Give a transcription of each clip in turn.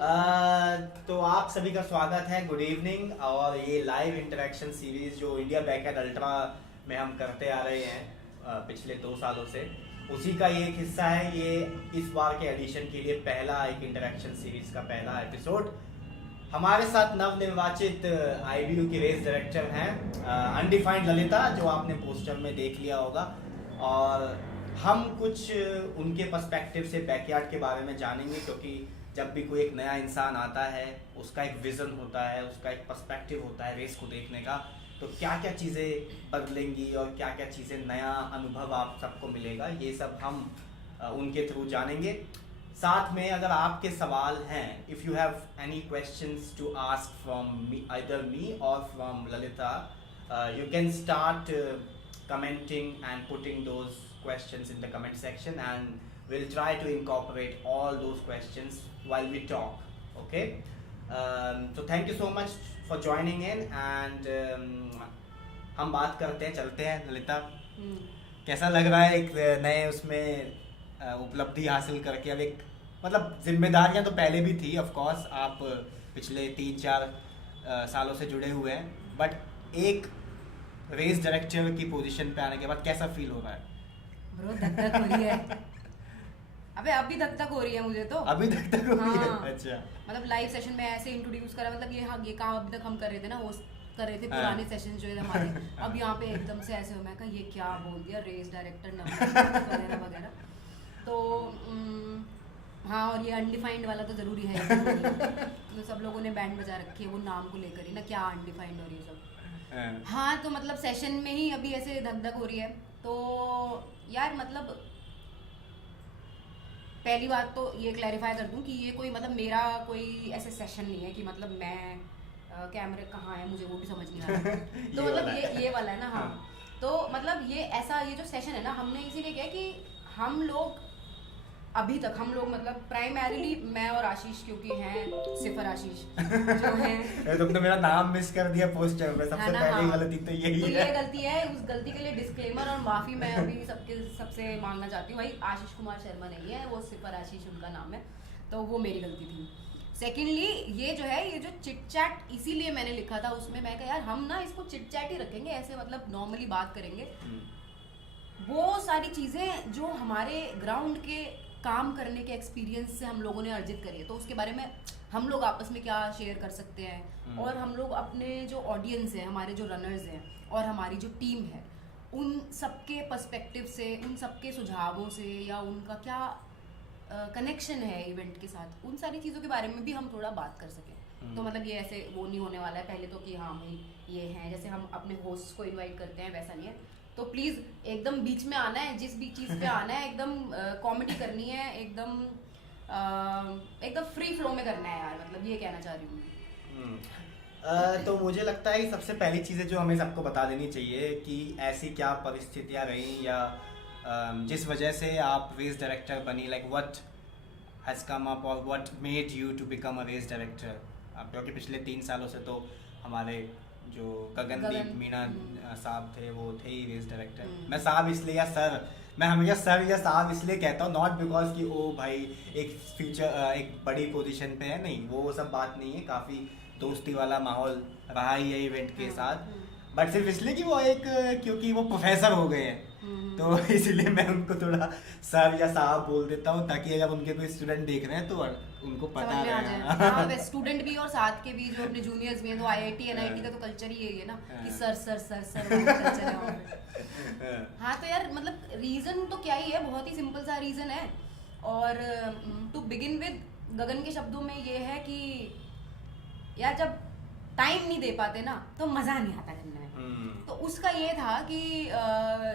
तो आप सभी का स्वागत है, गुड इवनिंग। और ये लाइव इंटरेक्शन सीरीज जो इंडिया बैकएट अल्ट्रा में हम करते आ रहे हैं पिछले 2 सालों से, उसी का ये एक हिस्सा है। ये इस बार के एडिशन के लिए पहला एक इंटरेक्शन सीरीज का पहला एपिसोड। हमारे साथ नवनिर्वाचित आईबीयू की रेस डायरेक्टर हैं अनडिफाइंड ललिता, जो आपने पोस्टर में देख लिया होगा। और हम कुछ उनके पर्सपेक्टिव से बैकयार्ड के बारे में जानेंगे, क्योंकि जब भी कोई एक नया इंसान आता है उसका एक विज़न होता है, उसका एक पर्सपेक्टिव होता है रेस को देखने का। तो क्या क्या चीज़ें बदलेंगी और क्या क्या चीज़ें नया अनुभव आप सबको मिलेगा, ये सब हम उनके थ्रू जानेंगे। साथ में अगर आपके सवाल हैं, if you have any questions to ask from me, either me और from Lalita, you can start commenting and putting those questions in the comment section, and we'll try to incorporate all those questions while we talk. Okay, so thank you so much for joining in, and हम बात करते हैं, चलते हैं। ललिता, कैसा लग रहा है एक नए उसमें उपलब्धि हासिल करके? अब एक मतलब जिम्मेदारियां तो पहले भी थी, ऑफ कोर्स आप पिछले 3-4 सालों से जुड़े हुए हैं, बट एक रेस डायरेक्टर की पोजीशन पे आने के बाद कैसा फील हो रहा है? ब्रो धक धक हो रही है। अबे अभी धक धक हो रही है मुझे तो। अभी धक धक हो रही है? हाँ। अच्छा, मतलब लाइव सेशन में ऐसे इंट्रोड्यूस करा, मतलब ये हाँ ये काम अभी तक हम कर रहे थे ना, होस्ट कर रहे थे पुराने सेशन जो है हमारे। अब यहाँ पे एकदम से ऐसे हो, मैं कहा ये क्या बोल दिया, रेस डायरेक्टर वगैरह वगैरह। तो हाँ, और ये अनडिफाइंड वाला तो जरूरी है। तो सब लोगों ने बैंड बजा रखी है वो नाम को लेकर ही ना, क्या अनडिफाइंड और ये सब। हाँ, तो मतलब सेशन में ही अभी ऐसे धक धक हो रही है। तो यार मतलब पहली बात तो ये क्लैरिफाई कर दूं कि ये कोई मतलब मेरा कोई ऐसे सेशन नहीं है कि मतलब मैं कैमरे कहाँ है मुझे वो भी समझ नहीं आ रहा। तो मतलब ये वाला है ना। हाँ, तो मतलब ये ऐसा, ये जो सेशन है ना, हमने इसीलिए किया कि हम लोग अभी तक हम लोग मतलब प्राइमरीली मैं और आशीष, क्योंकि हैं सिफर आशीष जो हैं। तुमने मेरा नाम मिस कर दिया पोस्टर में, सबसे पहली हाँ। गलती तो यही तो है। ये गलती है, उस गलती के लिए डिस्क्लेमर और माफी मैं अभी सबसे मांगना चाहती हूँ। भाई आशीष कुमार शर्मा नहीं है वो, सिफर आशीष उनका नाम है, तो वो मेरी गलती थी। सेकेंडली ये जो है, ये जो चिट चैट इसीलिए मैंने लिखा था उसमें, मैं कहा यार हम ना इसको चिट चैट ही रखेंगे, ऐसे मतलब नॉर्मली बात करेंगे। वो सारी चीज़ें जो हमारे ग्राउंड के काम करने के एक्सपीरियंस से हम लोगों ने अर्जित करी है, तो उसके बारे में हम लोग आपस में क्या शेयर कर सकते हैं, और हम लोग अपने जो ऑडियंस है, हमारे जो रनर्स हैं और हमारी जो टीम है, उन सबके पर्सपेक्टिव से, उन सबके सुझावों से, या उनका क्या कनेक्शन है इवेंट के साथ, उन सारी चीज़ों के बारे में भी हम थोड़ा बात कर सकें। तो मतलब ये ऐसे वो नहीं होने वाला है पहले तो कि हाँ भाई ये हैं, जैसे हम अपने होस्ट को इनवाइट करते हैं वैसा नहीं है। तो प्लीज़ एकदम बीच में आना है, जिस भी चीज़ पे आना है एकदम कॉमेडी करनी है, एकदम फ्री फ्लो में करना है यार, मतलब ये कहना चाह रही हूँ। तो मुझे लगता है सबसे पहली चीज़ें जो हमें सबको बता देनी चाहिए कि ऐसी क्या परिस्थितियाँ रही, या जिस वजह से आप रेस डायरेक्टर बनी, like what has come up और what made you to become a race director. आप क्योंकि पिछले 3 सालों से तो हमारे जो गगनदीप मीना साहब थे वो थे ही रेस डायरेक्टर। मैं साहब इसलिए या सर, मैं हमेशा सर या साहब इसलिए कहता हूँ, नॉट बिकॉज कि ओ भाई एक फ्यूचर एक बड़ी पोजीशन पे है, नहीं, वो सब बात नहीं है। काफ़ी दोस्ती वाला माहौल रहा ही है इवेंट के साथ, बट सिर्फ इसलिए कि वो एक, क्योंकि वो प्रोफेसर हो गए हैं, तो इसलिए मैं उनको थोड़ा सर या साहब बोल देता हूँ, ताकि अगर उनके कोई स्टूडेंट देख रहे हैं तो उनको पता रहे। स्टूडेंट भी और साथ के भी जो अपने जूनियर्स भी हैं, तो आईआईटी एनआईटी का तो कल्चर ही यही है ना कि sir sir sir sir culture है। हाँ, तो यार मतलब रीजन तो क्या ही है, बहुत ही सिंपल सा रीजन है। और टू बिगिन विद, गगन के शब्दों में ये है कि यार जब टाइम नहीं दे पाते ना तो मजा नहीं आता करने में। तो उसका ये था कि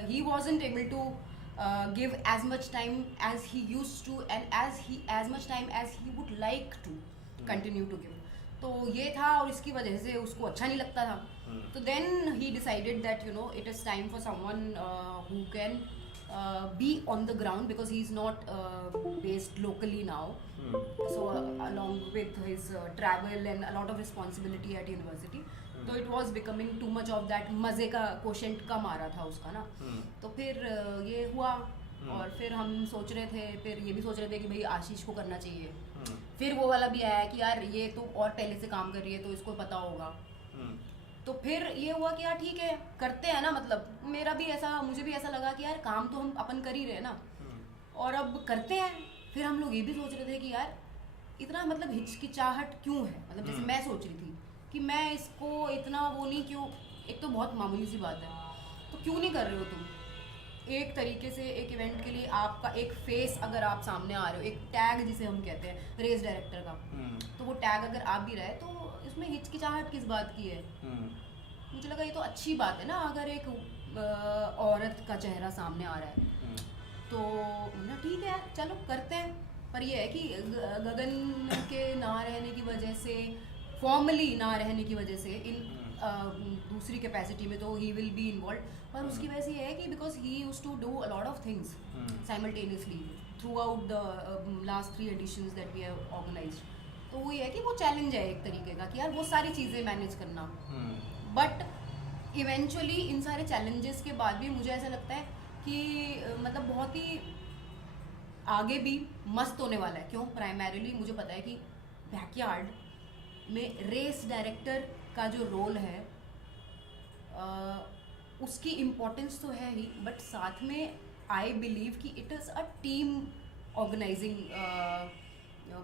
he wasn't able to give as much time as he used to, and as much time as he would like to continue to give. तो ये था, और इसकी वजह से उसको अच्छा नहीं लगता था। तो then he decided that you know it is time for someone who can be on the ground, because he is not based locally now. So along with his travel and a lot of responsibility at university, तो it was becoming too much of that, मज़े का question कम आ रहा था उसका ना। तो फिर ये हुआ और फिर हम सोच रहे थे, फिर ये भी सोच रहे थे कि भाई आशीष को करना चाहिए। हम्म, फिर वो वाला भी आया कि यार ये तो और पहले से काम कर रही है तो इसको पता होगा। हम्म, तो फिर ये हुआ कि यार ठीक है करते हैं ना, मतलब मेरा भी ऐसा, मुझे भी ऐसा लगा कि यार काम तो हम अपन कर ही रहे हैं ना, हम्म, और अब करते हैं। फिर हम लोग ये भी सोच रहे थे कि यार इतना मतलब हिचकिचाहट क्यों है, मतलब जैसे मैं सोच रही थी कि मैं इसको इतना वो नहीं क्यों, एक तो बहुत मामूली सी बात है, तो क्यों नहीं कर रहे हो तुम। एक तरीके से एक इवेंट के लिए आपका एक फेस अगर आप सामने आ रहे हो, एक टैग जिसे हम कहते हैं रेस डायरेक्टर का, हम्म, तो वो टैग अगर आप भी रहे तो इसमें हिचकिचाहट किस बात की है। हम्म, मुझे लगा ये तो अच्छी बात है ना, अगर एक औरत का चेहरा सामने आ रहा है हम्म, तो ना ठीक है चलो करते हैं। पर ये है कि गगन के ना रहने की वजह से, फॉर्मली ना रहने की वजह से इन दूसरी कैपेसिटी में तो ही विल बी इन्वॉल्व, पर उसकी वजह से ये है कि because he used to do a lot of things simultaneously throughout the last 3 editions that we have organised. तो वो ये है कि वो चैलेंज है एक तरीके का कि यार वो सारी चीज़ें मैनेज करना। बट इवेंचुअली इन सारे चैलेंजेस के बाद भी मुझे ऐसा लगता है कि मतलब बहुत ही आगे भी मस्त होने वाला है। क्यों? प्राइमरीली मुझे पता है कि बैकयार्ड में रेस डायरेक्टर का जो रोल है उसकी इम्पोर्टेंस तो है ही, बट साथ में आई बिलीव कि it is a team organising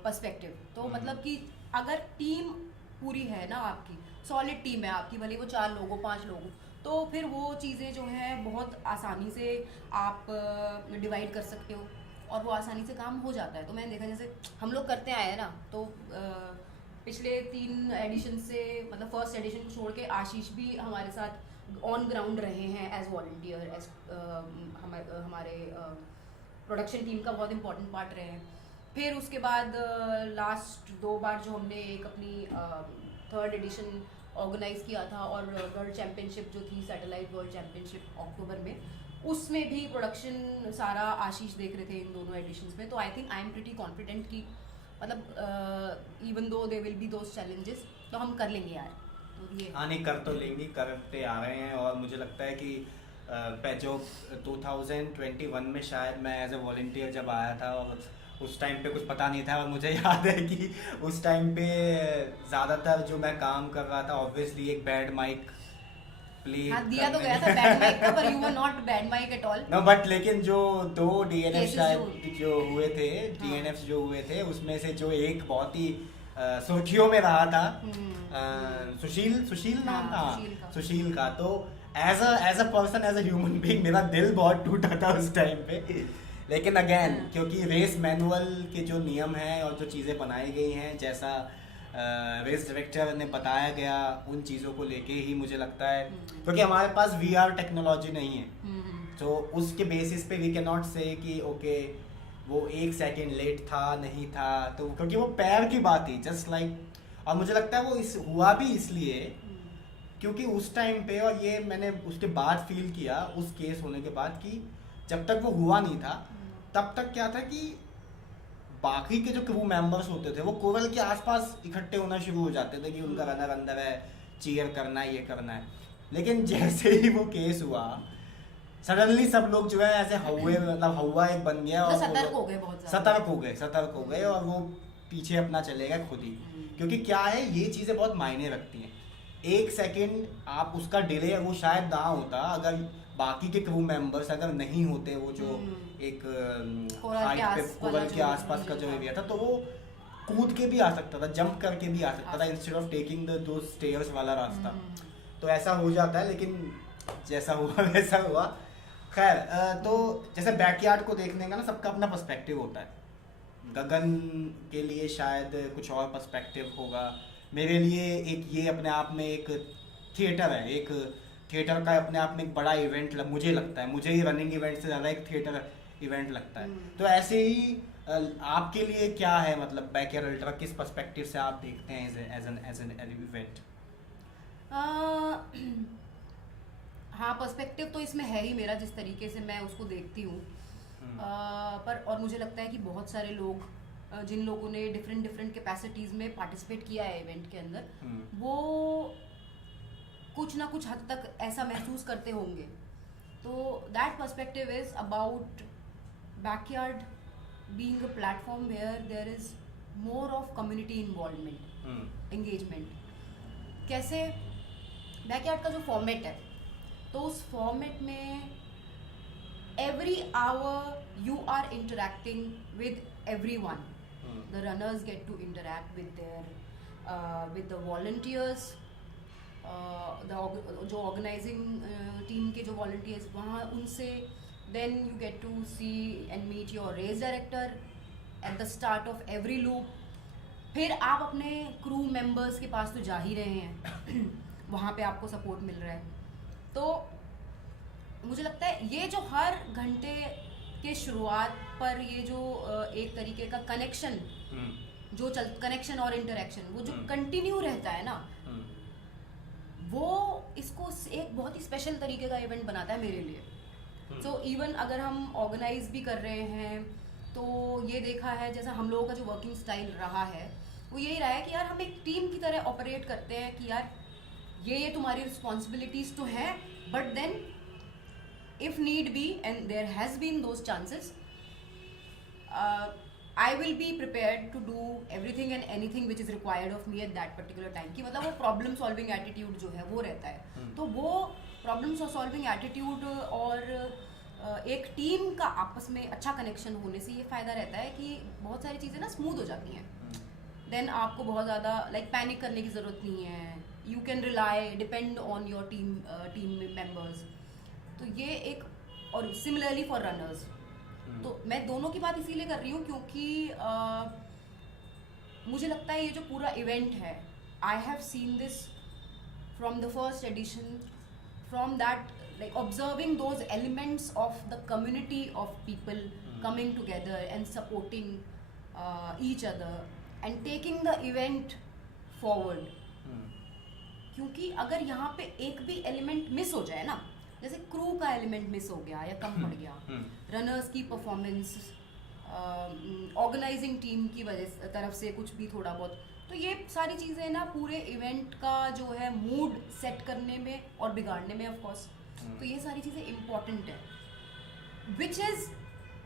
perspective. तो मतलब कि अगर टीम पूरी है ना, आपकी सॉलिड टीम है आपकी, भले वो 4 लोग हो 5 लोग हो, तो फिर वो चीज़ें जो हैं बहुत आसानी से आप डिवाइड कर सकते हो और वो आसानी से काम हो जाता है। तो मैंने देखा जैसे हम लोग करते आए हैं ना, तो पिछले 3 एडिशन से, मतलब फर्स्ट एडिशन को छोड़ के आशीष भी हमारे साथ ऑन ग्राउंड रहे हैं एज वॉलंटियर, एज हमारे प्रोडक्शन टीम का बहुत इंपॉर्टेंट पार्ट रहे हैं। फिर उसके बाद लास्ट 2 बार जो हमने एक अपनी 3rd एडिशन ऑर्गेनाइज किया था और वर्ल्ड चैम्पियनशिप जो थी, सैटेलाइट वर्ल्ड चैम्पियनशिप अक्टूबर में, उसमें भी प्रोडक्शन सारा आशीष देख रहे थे इन दोनों एडिशंस में। तो I think I am pretty confident कि मतलब even though they will be those challenges, तो हम कर लेंगे यार। तो ये हाँ नहीं, कर तो लेंगे, करते आ रहे हैं। और मुझे लगता है कि जो 2021 में शायद मैं एज ए वॉलंटियर जब आया था, और उस टाइम पे कुछ पता नहीं था, और मुझे याद है कि उस टाइम पे ज़्यादातर जो मैं काम कर रहा था, ऑब्वियसली एक बैड माइक प्ले हाँ दिया तो गया था बैड माइक का, पर you were not bad mic at all. No, but लेकिन जो 2 DNF Cases शायद जो हुए थे, DNF जो हुए थे, उसमें से जो एक बहुत ही सुर्खियों में रहा था, सुशील नाम था, सुशील का। तो as a person, as a human being, मेरा दिल बहुत टूटा था उस टाइम पे। लेकिन अगेन क्योंकि रेस मैनुअल के जो नियम हैं और जो चीज़ें बनाई गई हैं, जैसा रेस डायरेक्टर ने बताया गया, उन चीज़ों को लेके ही मुझे लगता है, क्योंकि हमारे पास VR टेक्नोलॉजी नहीं है, तो उसके बेसिस पे वी कैन नॉट से कि ओके वो 1 सेकेंड लेट था, नहीं था, तो क्योंकि वो पैर की बात थी, जस्ट लाइक। और मुझे लगता है वो हुआ भी इसलिए क्योंकि उस टाइम पे, और ये मैंने उसके बाद फील किया, उस केस होने के बाद, कि जब तक वो हुआ नहीं था तब तक क्या था कि बाकी के जो क्रू मेंबर्स होते थे वो कोरल के आसपास इकट्ठे होना शुरू हो जाते थे कि उनका रनर अंदर है, चीयर करना है, ये करना है। लेकिन जैसे ही वो केस हुआ, सडनली सब लोग जो है ऐसे हवा, मतलब हवा एक बन गया, और सतर्क हो गए, बहुत सतर्क हो गए, और वो पीछे अपना चले गए खुद ही। क्योंकि क्या है, ये चीज़ें बहुत मायने रखती हैं। 1 सेकेंड आप उसका डिले, वो शायद ना होता अगर बाकी के क्रू मेंबर्स अगर नहीं होते, वो जो एक कोरल के आसपास का जो एरिया था, तो वो कूद के भी आ सकता था, जंप करके भी आ सकता था, इंस्टेड ऑफ टेकिंग दो स्टेयर्स वाला रास्ता। तो ऐसा हो जाता है, लेकिन जैसा हुआ वैसा हुआ। खैर, तो जैसे बैकयार्ड को देखने का ना, सबका अपना पर्सपेक्टिव होता है। गगन के लिए शायद कुछ और पर्सपेक्टिव होगा, मेरे लिए एक ये अपने आप में एक थिएटर है, एक थिएटर का अपने आप में एक बड़ा इवेंट मुझे लगता है, मुझे ही रनिंग इवेंट से ज़्यादा एक थिएटर इवेंट लगता है। तो ऐसे ही आपके लिए क्या है, मतलब बैकयार्ड अल्ट्रा किस पर्सपेक्टिव से आप देखते हैं एज एन इवेंट? हाँ, पर्सपेक्टिव तो इसमें है ही मेरा, जिस तरीके से मैं उसको देखती हूँ। पर और मुझे लगता है कि बहुत सारे लोग, जिन लोगों ने डिफरेंट कैपेसिटीज़ में पार्टिसिपेट किया है इवेंट के अंदर, वो कुछ ना कुछ हद तक ऐसा महसूस करते होंगे। तो that perspective is about backyard being a platform where there is more of community involvement, engagement. कैसे बैकयार्ड का जो फॉर्मेट है, तो उस फॉर्मेट में every hour you are interacting with everyone. The runners get to interact with their with the volunteers, जो organising team के जो वॉलंटियर्स वहाँ उनसे, then you get to see and meet your race director at the start of every loop. फिर आप अपने crew members के पास तो जा ही रहे हैं वहाँ पे आपको सपोर्ट मिल रहा है. तो मुझे लगता है ये जो हर घंटे के शुरुआत पर ये जो एक तरीके का कनेक्शन जो कनेक्शन और इंटरेक्शन वो जो कंटिन्यू रहता है ना, वो इसको एक बहुत ही स्पेशल तरीके का इवेंट बनाता है मेरे लिए. सो इवन अगर हम ऑर्गेनाइज भी कर रहे हैं तो ये देखा है, जैसा हम लोगों का जो वर्किंग स्टाइल रहा है वो यही रहा है कि यार हम एक टीम की तरह ऑपरेट करते हैं कि यार ये तुम्हारी रिस्पॉन्सिबिलिटीज तो हैं, but then if need be, and there has been those chances, I will be prepared to do everything and anything which is required of me at that particular time. कि मतलब वो problem solving attitude जो है वो रहता है. तो वो problem solving attitude और एक टीम का आपस में अच्छा कनेक्शन होने से ये फ़ायदा रहता है कि बहुत सारी चीज़ें ना स्मूथ हो जाती हैं. देन आपको बहुत ज़्यादा पैनिक करने की ज़रूरत नहीं है. You can rely depend on your team members. तो ये एक, और सिमिलरली फॉर रनर्स. तो मैं दोनों की बात इसीलिए कर रही हूँ क्योंकि मुझे लगता है ये जो पूरा इवेंट है, I have seen this from the first edition, from that observing those elements of the community of people coming together and supporting each other and taking the event forward. क्योंकि अगर यहाँ पे एक भी एलिमेंट मिस हो जाए ना, जैसे क्रू का एलिमेंट मिस हो गया या कम पड़ गया, रनर्स की परफॉर्मेंस, ऑर्गेनाइजिंग टीम की वजह तरफ से कुछ भी थोड़ा बहुत, तो ये सारी चीज़ें ना पूरे इवेंट का जो है मूड सेट करने में और बिगाड़ने में ऑफ कोर्स, तो ये सारी चीज़ें इम्पॉर्टेंट है. Which is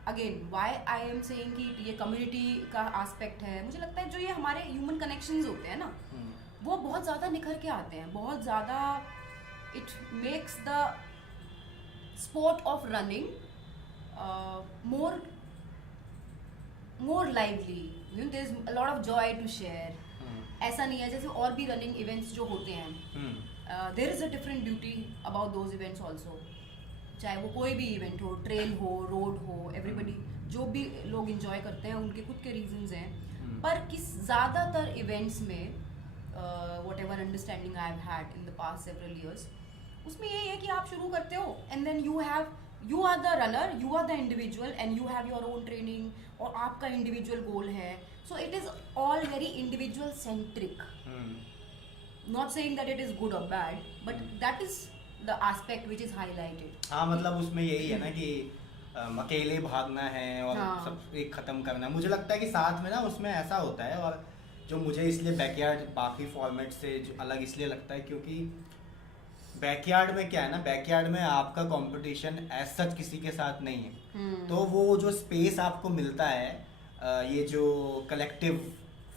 again why I am saying कि ये कम्युनिटी का एस्पेक्ट है. मुझे लगता है जो ये हमारे ह्यूमन कनेक्शंस होते हैं ना, वो बहुत ज़्यादा निखर के आते हैं, बहुत ज़्यादा. It makes the sport of running more lively. There's a lot of joy to share. ऐसा नहीं है जैसे और भी रनिंग इवेंट्स जो होते हैं, there is a different beauty about those events also. चाहे वो कोई भी इवेंट हो, ट्रेल हो, रोड हो, एवरीबडी जो भी लोग इंजॉय करते हैं उनके खुद के रीजंस हैं. पर किस ज़्यादातर इवेंट्स में whatever understanding I have had in the past several years, उसमें यही है कि आप शुरू करते हो and then you are the runner, you are the individual and you have your own training और आपका इंडिविजुअल गोल है. So it is all very individual centric. Not saying that it is good और bad, but that is the aspect which is highlighted. हाँ, मतलब उसमें यही है ना कि अकेले भागना है और सब एक ख़त्म करना. मुझे लगता है कि साथ में ना उसमें ऐसा होता है, और जो मुझे इसलिए बैकयार्ड बाकी फॉर्मेट से अलग इसलिए लगता है क्योंकि बैकयार्ड में क्या है ना, बैकयार्ड में आपका कंपटीशन एज सच किसी के साथ नहीं है. तो वो जो स्पेस आपको मिलता है, ये जो कलेक्टिव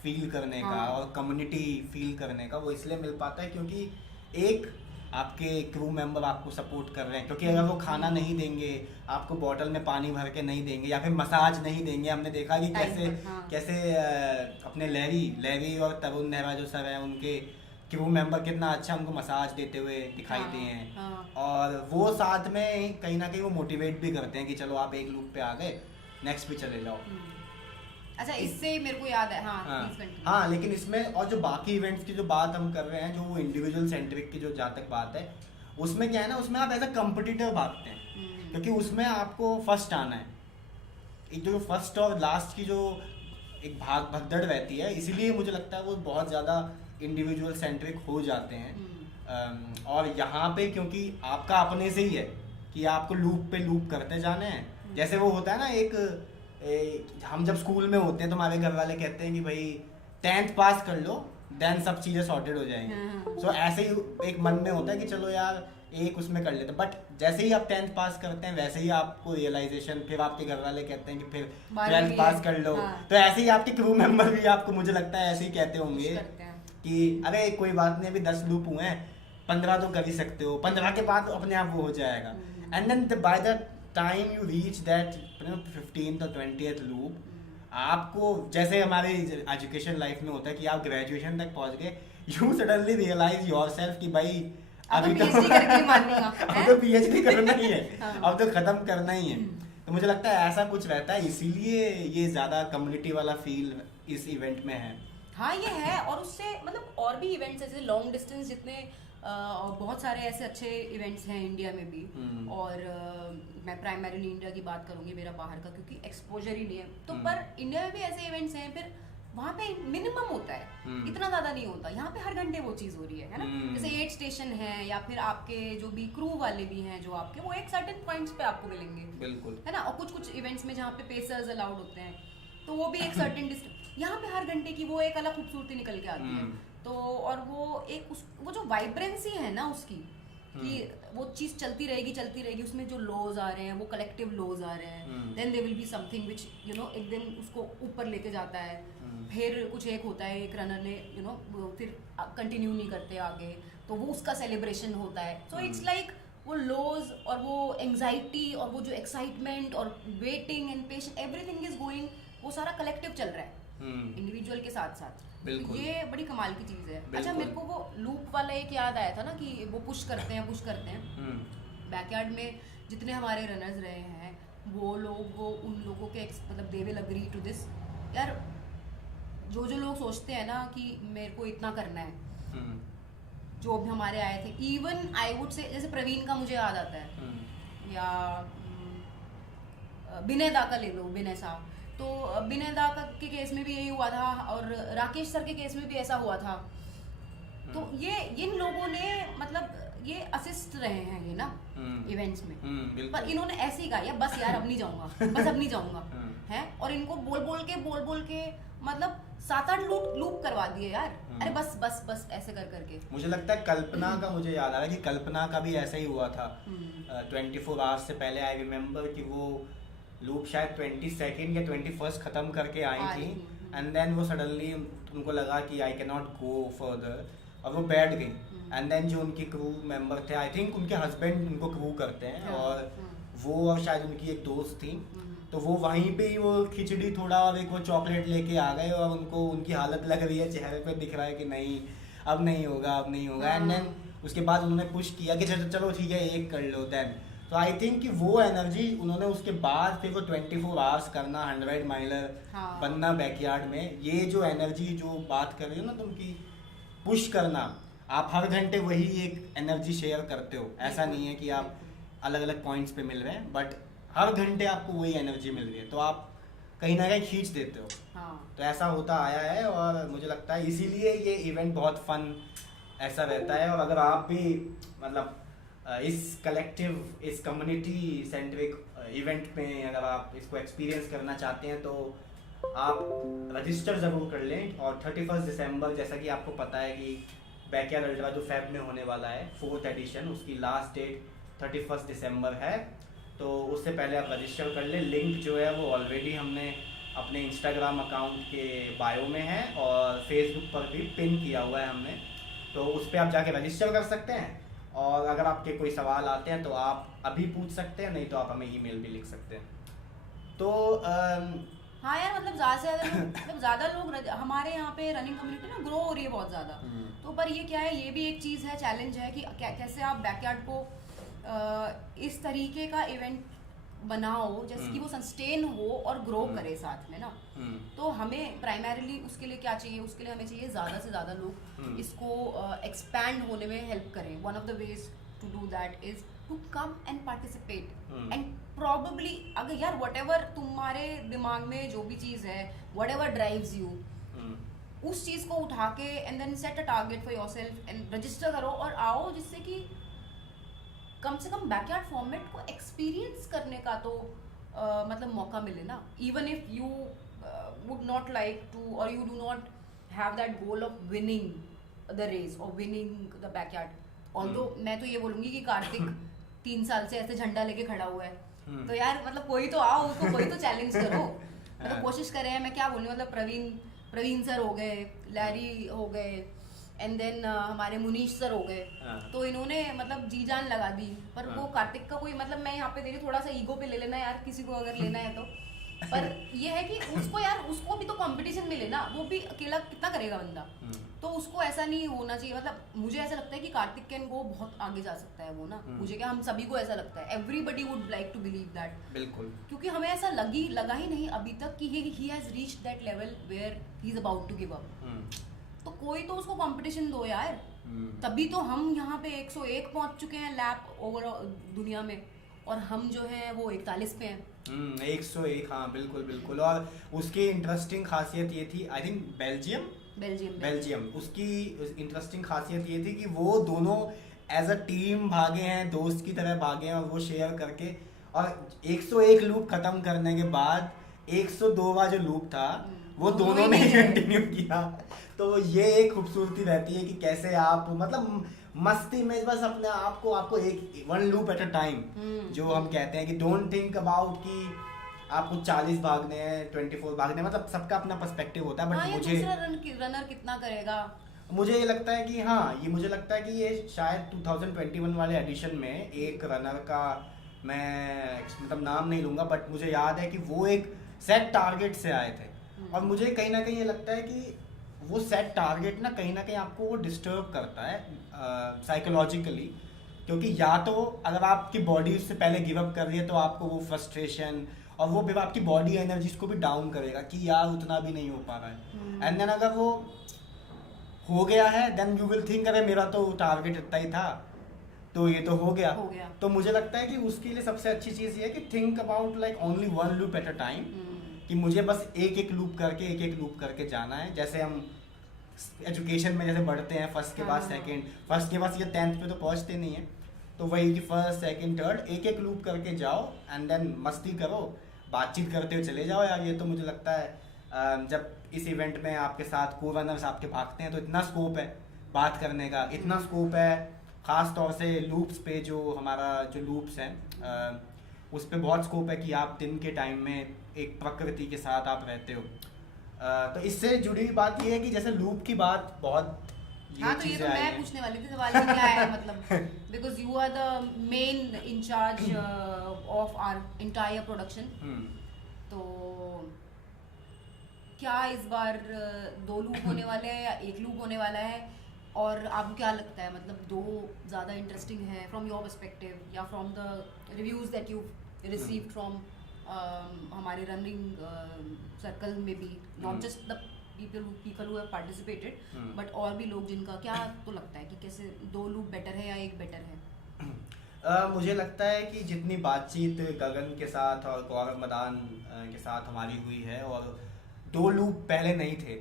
फील करने का और कम्युनिटी फील करने का, वो इसलिए मिल पाता है क्योंकि एक आपके क्रू मेंबर आपको सपोर्ट कर रहे हैं. क्योंकि अगर वो खाना नहीं देंगे, आपको बॉटल में पानी भर के नहीं देंगे या फिर मसाज नहीं देंगे. हमने देखा कि कैसे अपने लैरी और तरुण नेहरा जो सर हैं, उनके क्रू मेंबर कितना अच्छा हमको मसाज देते हुए दिखाई दिए हैं. और वो साथ में कहीं ना कहीं वो मोटिवेट भी करते हैं कि चलो आप एक लूप पे आ गए, नेक्स्ट पे चले जाओ. अच्छा, इससे मेरे को याद है. हाँ, लेकिन इसमें और जो बाकी इवेंट्स की जो बात हम कर रहे हैं, जो वो इंडिविजुअल सेंट्रिक की जो जहाँ तक बात है, उसमें क्या है ना, उसमें आप एज अ कम्पिटिटर भागते हैं क्योंकि उसमें आपको फर्स्ट आना है. एक जो फर्स्ट और लास्ट की जो एक भगदड़ रहती है, इसीलिए मुझे लगता है वो बहुत ज़्यादा इंडिविजुअल सेंट्रिक हो जाते हैं. और यहाँ पे क्योंकि आपका अपने से ही है कि आपको लूप पे लूप करते जाने हैं. जैसे वो होता है ना, हम जब स्कूल में होते हैं तो हमारे घर वाले कहते हैं कि भाई 10th पास कर लो, देन सब चीज़ें सॉर्टेड हो जाएंगी. सो ऐसे ही एक मन में होता है कि चलो यार एक उसमें कर लेते, बट जैसे ही आप 10th पास करते हैं वैसे ही आपको रियलाइजेशन, फिर आपके घर वाले कहते हैं कि फिर 12th पास कर लो। हाँ। तो ऐसे ही आपके क्रू मेंबर भी आपको, मुझे लगता है ऐसे ही कहते होंगे करते हैं। कि अरे कोई बात नहीं, अभी 10 लूप हुए हैं, 15 तो कर ही सकते हो, 15 के बाद अपने आप वो हो जाएगा। And then by the time you reach that 15th और 20th लूप, आपको जैसे हमारे एजुकेशन लाइफ में होता है कि आप ग्रेजुएशन तक पहुंच गए, यू सडनली रियलाइज योरसेल्फ कि भाई अभी तो PhD करके ही मानूंगा, अब तो PhD करना ही है, हाँ। अब तो खत्म करना ही है। तो मुझे लगता है ऐसा कुछ रहता है, इसीलिए ये ज्यादा कम्युनिटी वाला फील इस इवेंट में है। हाँ ये है, और उससे मतलब और भी इवेंट्स ऐसे लॉन्ग डिस्टेंस जितने बहुत सारे ऐसे अच्छे इवेंट्स हैं इंडिया में भी। और मैं प्राइमरीली इंडिया की बात करूंगी, मेरा बाहर का क्योंकि एक्सपोजर ही नहीं है तो। पर इंडिया में भी ऐसे इवेंट्स हैं, फिर वहाँ पे मिनिमम होता है, इतना ज्यादा नहीं होता। यहाँ पे हर घंटे वो चीज हो रही है ना। जैसे 8 स्टेशन है, या फिर आपके जो भी क्रू वाले भी हैं जो आपके, वो एक सर्टेन पॉइंट्स पे आपको मिलेंगे, बिल्कुल है ना। और कुछ कुछ इवेंट्स में जहाँ पे पेसर्स अलाउड होते हैं, तो वो भी एक सर्टेन डिस्टेंस। यहाँ पे हर घंटे की वो एक अलग खूबसूरती निकल के आती है। तो और वो एक वो जो वाइब्रेंसी है ना उसकी, कि वो चीज चलती रहेगी, उसमें जो लॉज आ रहे हैं वो कलेक्टिव लॉज आ रहे हैं, then there will be something which you know एक दिन उसको ऊपर लेके जाता है। फिर कुछ एक होता है, एक रनर ने यू नो फिर कंटिन्यू नहीं करते आगे, तो वो उसका सेलिब्रेशन होता है। सो इट्स लाइक वो लॉज और वो एंजाइटी और वो जो एक्साइटमेंट और waiting and patience, everything is going, वो सारा कलेक्टिव चल रहा है इंडिविजुअल के साथ साथ। तो ये बड़ी कमाल की चीज है। अच्छा, मेरे को वो लूप वाला एक याद आया था ना, कि वो पुश करते हैं बैकयार्ड में जितने हमारे रनर्स रहे हैं, वो लोग उन लोगों के मतलब they will agree to this यार। जो लोग सोचते हैं ना कि मेरे को इतना करना है, जो भी हमारे आए थे, इवन आई वुड से जैसे प्रवीण का मुझे याद आता है, या विनय दा का ले लो, विनय साहब। तो विनय दा के केस में भी यही हुआ था, और राकेश सर के केस में भी ऐसा हुआ था। तो ये इन लोगों ने मतलब ये असिस्ट रहे हैं ये ना इवेंट्स में, पर इन्होंने ऐसे ही कहा बस यार अब नहीं जाऊंगा, बस अब नहीं जाऊंगा है। और इनको बोल के मतलब 7-8 लूप करवा दिए यार। अरे बस बस बस ऐसे करके। मुझे लगता है कल्पना का, मुझे याद आ रहा है कि कल्पना का भी ऐसा ही हुआ था 24 आवर्स से पहले। आई रिमेम्बर कि वो लूप शायद 22nd या 21st खत्म करके आई थी, एंड देन वो सडनली उनको लगा कि I can not go further, और वो बैठ गई। एंड देन जो उनके क्रू मेंबर थे, आई थिंक उनके हस्बैंड उनको क्रू करते हैं, और वो और शायद उनकी एक दोस्त थी, तो वो वहीं पे ही वो खिचड़ी थोड़ा और एक वो चॉकलेट लेके आ गए, और उनको उनकी हालत लग रही है, चेहरे पे दिख रहा है कि नहीं अब नहीं होगा। एंड देन उसके बाद उन्होंने पुश किया कि चलो ठीक है एक कर लो। देन तो आई थिंक कि वो एनर्जी उन्होंने उसके बाद फिर वो 24 आवर्स करना, 100 माइलर बनना बैकयार्ड में, ये जो एनर्जी जो बात कर रही हो ना तुम की पुश करना, आप हर घंटे वही एक एनर्जी शेयर करते हो। ऐसा नहीं है कि आप अलग अलग पॉइंट्स पे मिल रहे हैं, बट हर घंटे आपको वही एनर्जी मिल रही है, तो आप कहीं ना कहीं खींच देते हो। तो ऐसा होता आया है, और मुझे लगता है इसीलिए ये इवेंट बहुत फन ऐसा रहता है। और अगर आप भी मतलब इस कलेक्टिव, इस कम्युनिटी सेंट्रिक इवेंट में अगर आप इसको एक्सपीरियंस करना चाहते हैं, तो आप रजिस्टर ज़रूर कर लें। और 31 दिसंबर, जैसा कि आपको पता है कि बैकयार्ड अल्ट्रा जो फेब में होने वाला है 4th एडिशन, उसकी लास्ट डेट 31 दिसंबर है, तो उससे पहले आप रजिस्टर कर लें। लिंक जो है वो ऑलरेडी हमने अपने इंस्टाग्राम अकाउंट के बायो में है, और फेसबुक पर भी पिन किया हुआ है हमने, तो उस पर आप जाके रजिस्टर कर सकते हैं। और अगर आपके कोई सवाल आते हैं तो आप अभी पूछ सकते हैं, नहीं तो आप हमें ईमेल भी लिख सकते हैं। तो हाँ यार, मतलब ज़्यादा लोग हमारे यहाँ पे रनिंग कम्युनिटी ना ग्रो हो रही है बहुत ज़्यादा। तो पर ये क्या है, ये भी एक चीज़ है, चैलेंज है कि कैसे आप बैकयार्ड को इस तरीके का इवेंट बनाओ जैसे कि वो सस्टेन हो और ग्रो करे साथ में ना। तो हमें प्राइमरीली उसके लिए क्या चाहिए, उसके लिए हमें चाहिए ज़्यादा से ज़्यादा लोग इसको एक्सपैंड होने में हेल्प करें। One of the ways to do that is to come and participate. And probably अगर यार व्हाटएवर तुम्हारे दिमाग में जो भी चीज़ है, व्हाटएवर ड्राइव्स यू, उस चीज़ को उठा के and then set a target for yourself and register करो और आओ, जिससे कि कम से कम बैकयार्ड फॉर्मेट को एक्सपीरियंस करने का तो मतलब मौका मिले ना। Even if you would not like to, और you do not have that goal of winning the race और विनिंग द बैकयार्ड, ऑल्दो मैं तो ये बोलूंगी कि कार्तिक 3 साल से ऐसे झंडा लेके खड़ा हुआ है, तो यार मतलब कोई तो आओ, उसको कोई तो चैलेंज करो। मतलब कोशिश कर रहे हैं, मैं क्या बोलूँ, मतलब प्रवीण सर हो गए, लैरी हो गए, एंड देन हमारे मुनीश सर हो गए, तो इन्होंने मतलब जी जान लगा दी। पर वो कार्तिक का कोई मतलब, मैं यहाँ पे दे रही थोड़ा सा ईगो पे ले लेना यार, किसी को अगर लेना है तो। पर ये है कि उसको यार, उसको भी तो कंपटीशन मिले ना, वो भी अकेला कितना करेगा बंदा, तो उसको ऐसा नहीं होना चाहिए। मतलब मुझे ऐसा लगता है कि कार्तिक कैन गो बहुत आगे जा सकता है वो ना, मुझे क्या, हम सभी को ऐसा लगता है, everybody would like to believe that. बिल्कुल, क्योंकि हमें ऐसा लगा ही नहीं अभी तक कि he has reached that level where he is about to give up. तो कोई तो उसको कंपटीशन दो यार, तभी तो हम यहाँ पे 101 पहुंच चुके हैं लैप ओवर दुनिया में, और हम जो है वो 41 पे हैं। 101, हाँ बिल्कुल बिल्कुल। और उसकी इंटरेस्टिंग खासियत ये थी, आई थिंक बेल्जियम, उसकी इंटरेस्टिंग खासियत ये थी कि वो दोनों एज अ टीम भागे हैं, दोस्त की तरह भागे हैं, और वो शेयर करके, और 101 लूप खत्म करने के बाद 102वां जो लूप था वो दोनों ने कंटिन्यू किया। तो ये एक खूबसूरती रहती है कि कैसे आप मतलब मस्ती में बस अपने आप को, आपको एक one loop at a time, जो हम कहते हैं कि डोंट थिंक अबाउट कि आपको 40 भागने हैं, 24 भागने, मतलब सबका अपना पर्सपेक्टिव होता है। बट मुझे रनर कितना करेगा, मुझे ये लगता है कि हाँ, ये मुझे लगता है कि ये शायद 2021 वाले एडिशन में एक रनर का, मैं मतलब नाम नहीं लूंगा, बट मुझे याद है कि वो एक सेट टारगेट से आए थे। और मुझे कहीं ना कहीं ये लगता है कि वो सेट टारगेट ना कहीं आपको वो डिस्टर्ब करता है साइकोलॉजिकली, क्योंकि या तो अगर आपकी बॉडी उससे पहले गिव अप कर रही है तो आपको वो फ्रस्ट्रेशन, और वो फिर आपकी बॉडी एनर्जीज को भी डाउन करेगा कि यार उतना भी नहीं हो पा रहा है। एंड देन अगर वो हो गया है, देन यू विल थिंक अरे मेरा तो टारगेट इतना ही था, तो ये तो हो गया। तो मुझे लगता है कि उसके लिए सबसे अच्छी चीज़ ये है कि think about like only one loop at a time, कि मुझे बस एक लूप करके जाना है। जैसे हम एजुकेशन में जैसे बढ़ते हैं, फर्स्ट के बाद सेकंड, फर्स्ट के बाद ये 10th पे तो पहुंचते नहीं है, तो वही कि फर्स्ट सेकंड थर्ड एक लूप करके जाओ, एंड देन मस्ती करो, बातचीत करते हुए चले जाओ यार। ये तो मुझे लगता है जब इस इवेंट में आपके साथ को रनर्स आपके भागते हैं तो इतना स्कोप है बात करने का, इतना स्कोप है ख़ास तौर से लूप्स पे, जो हमारा जो लूप्स हैं उस पे बहुत स्कोप है कि आप दिन के टाइम में एक प्रकृति के साथ आप रहते हो। तो इससे जुड़ी हुई बात ये है कि जैसे लूप की बात बहुत, हाँ, तो ये तो मैं पूछने वाली थी सवाल कि क्या है मतलब, because you are the main in charge of our entire production, तो क्या इस बार 2 लूप होने वाले हैं या 1 लूप होने वाला है, और आपको क्या लगता है, मतलब 2 ज़्यादा इंटरेस्टिंग है फ्रॉम योर पर्सपेक्टिव, या from the reviews that you received from हमारे रनिंग सर्कल में भी, not just the people who have participated, but और भी लोग, जिनका क्या तो लगता है कि कैसे 2 लूप बेटर है या 1 बेटर है? मुझे लगता है कि जितनी बातचीत गगन के साथ और गौरव मदान के साथ हमारी हुई है, और 2 लूप पहले नहीं थे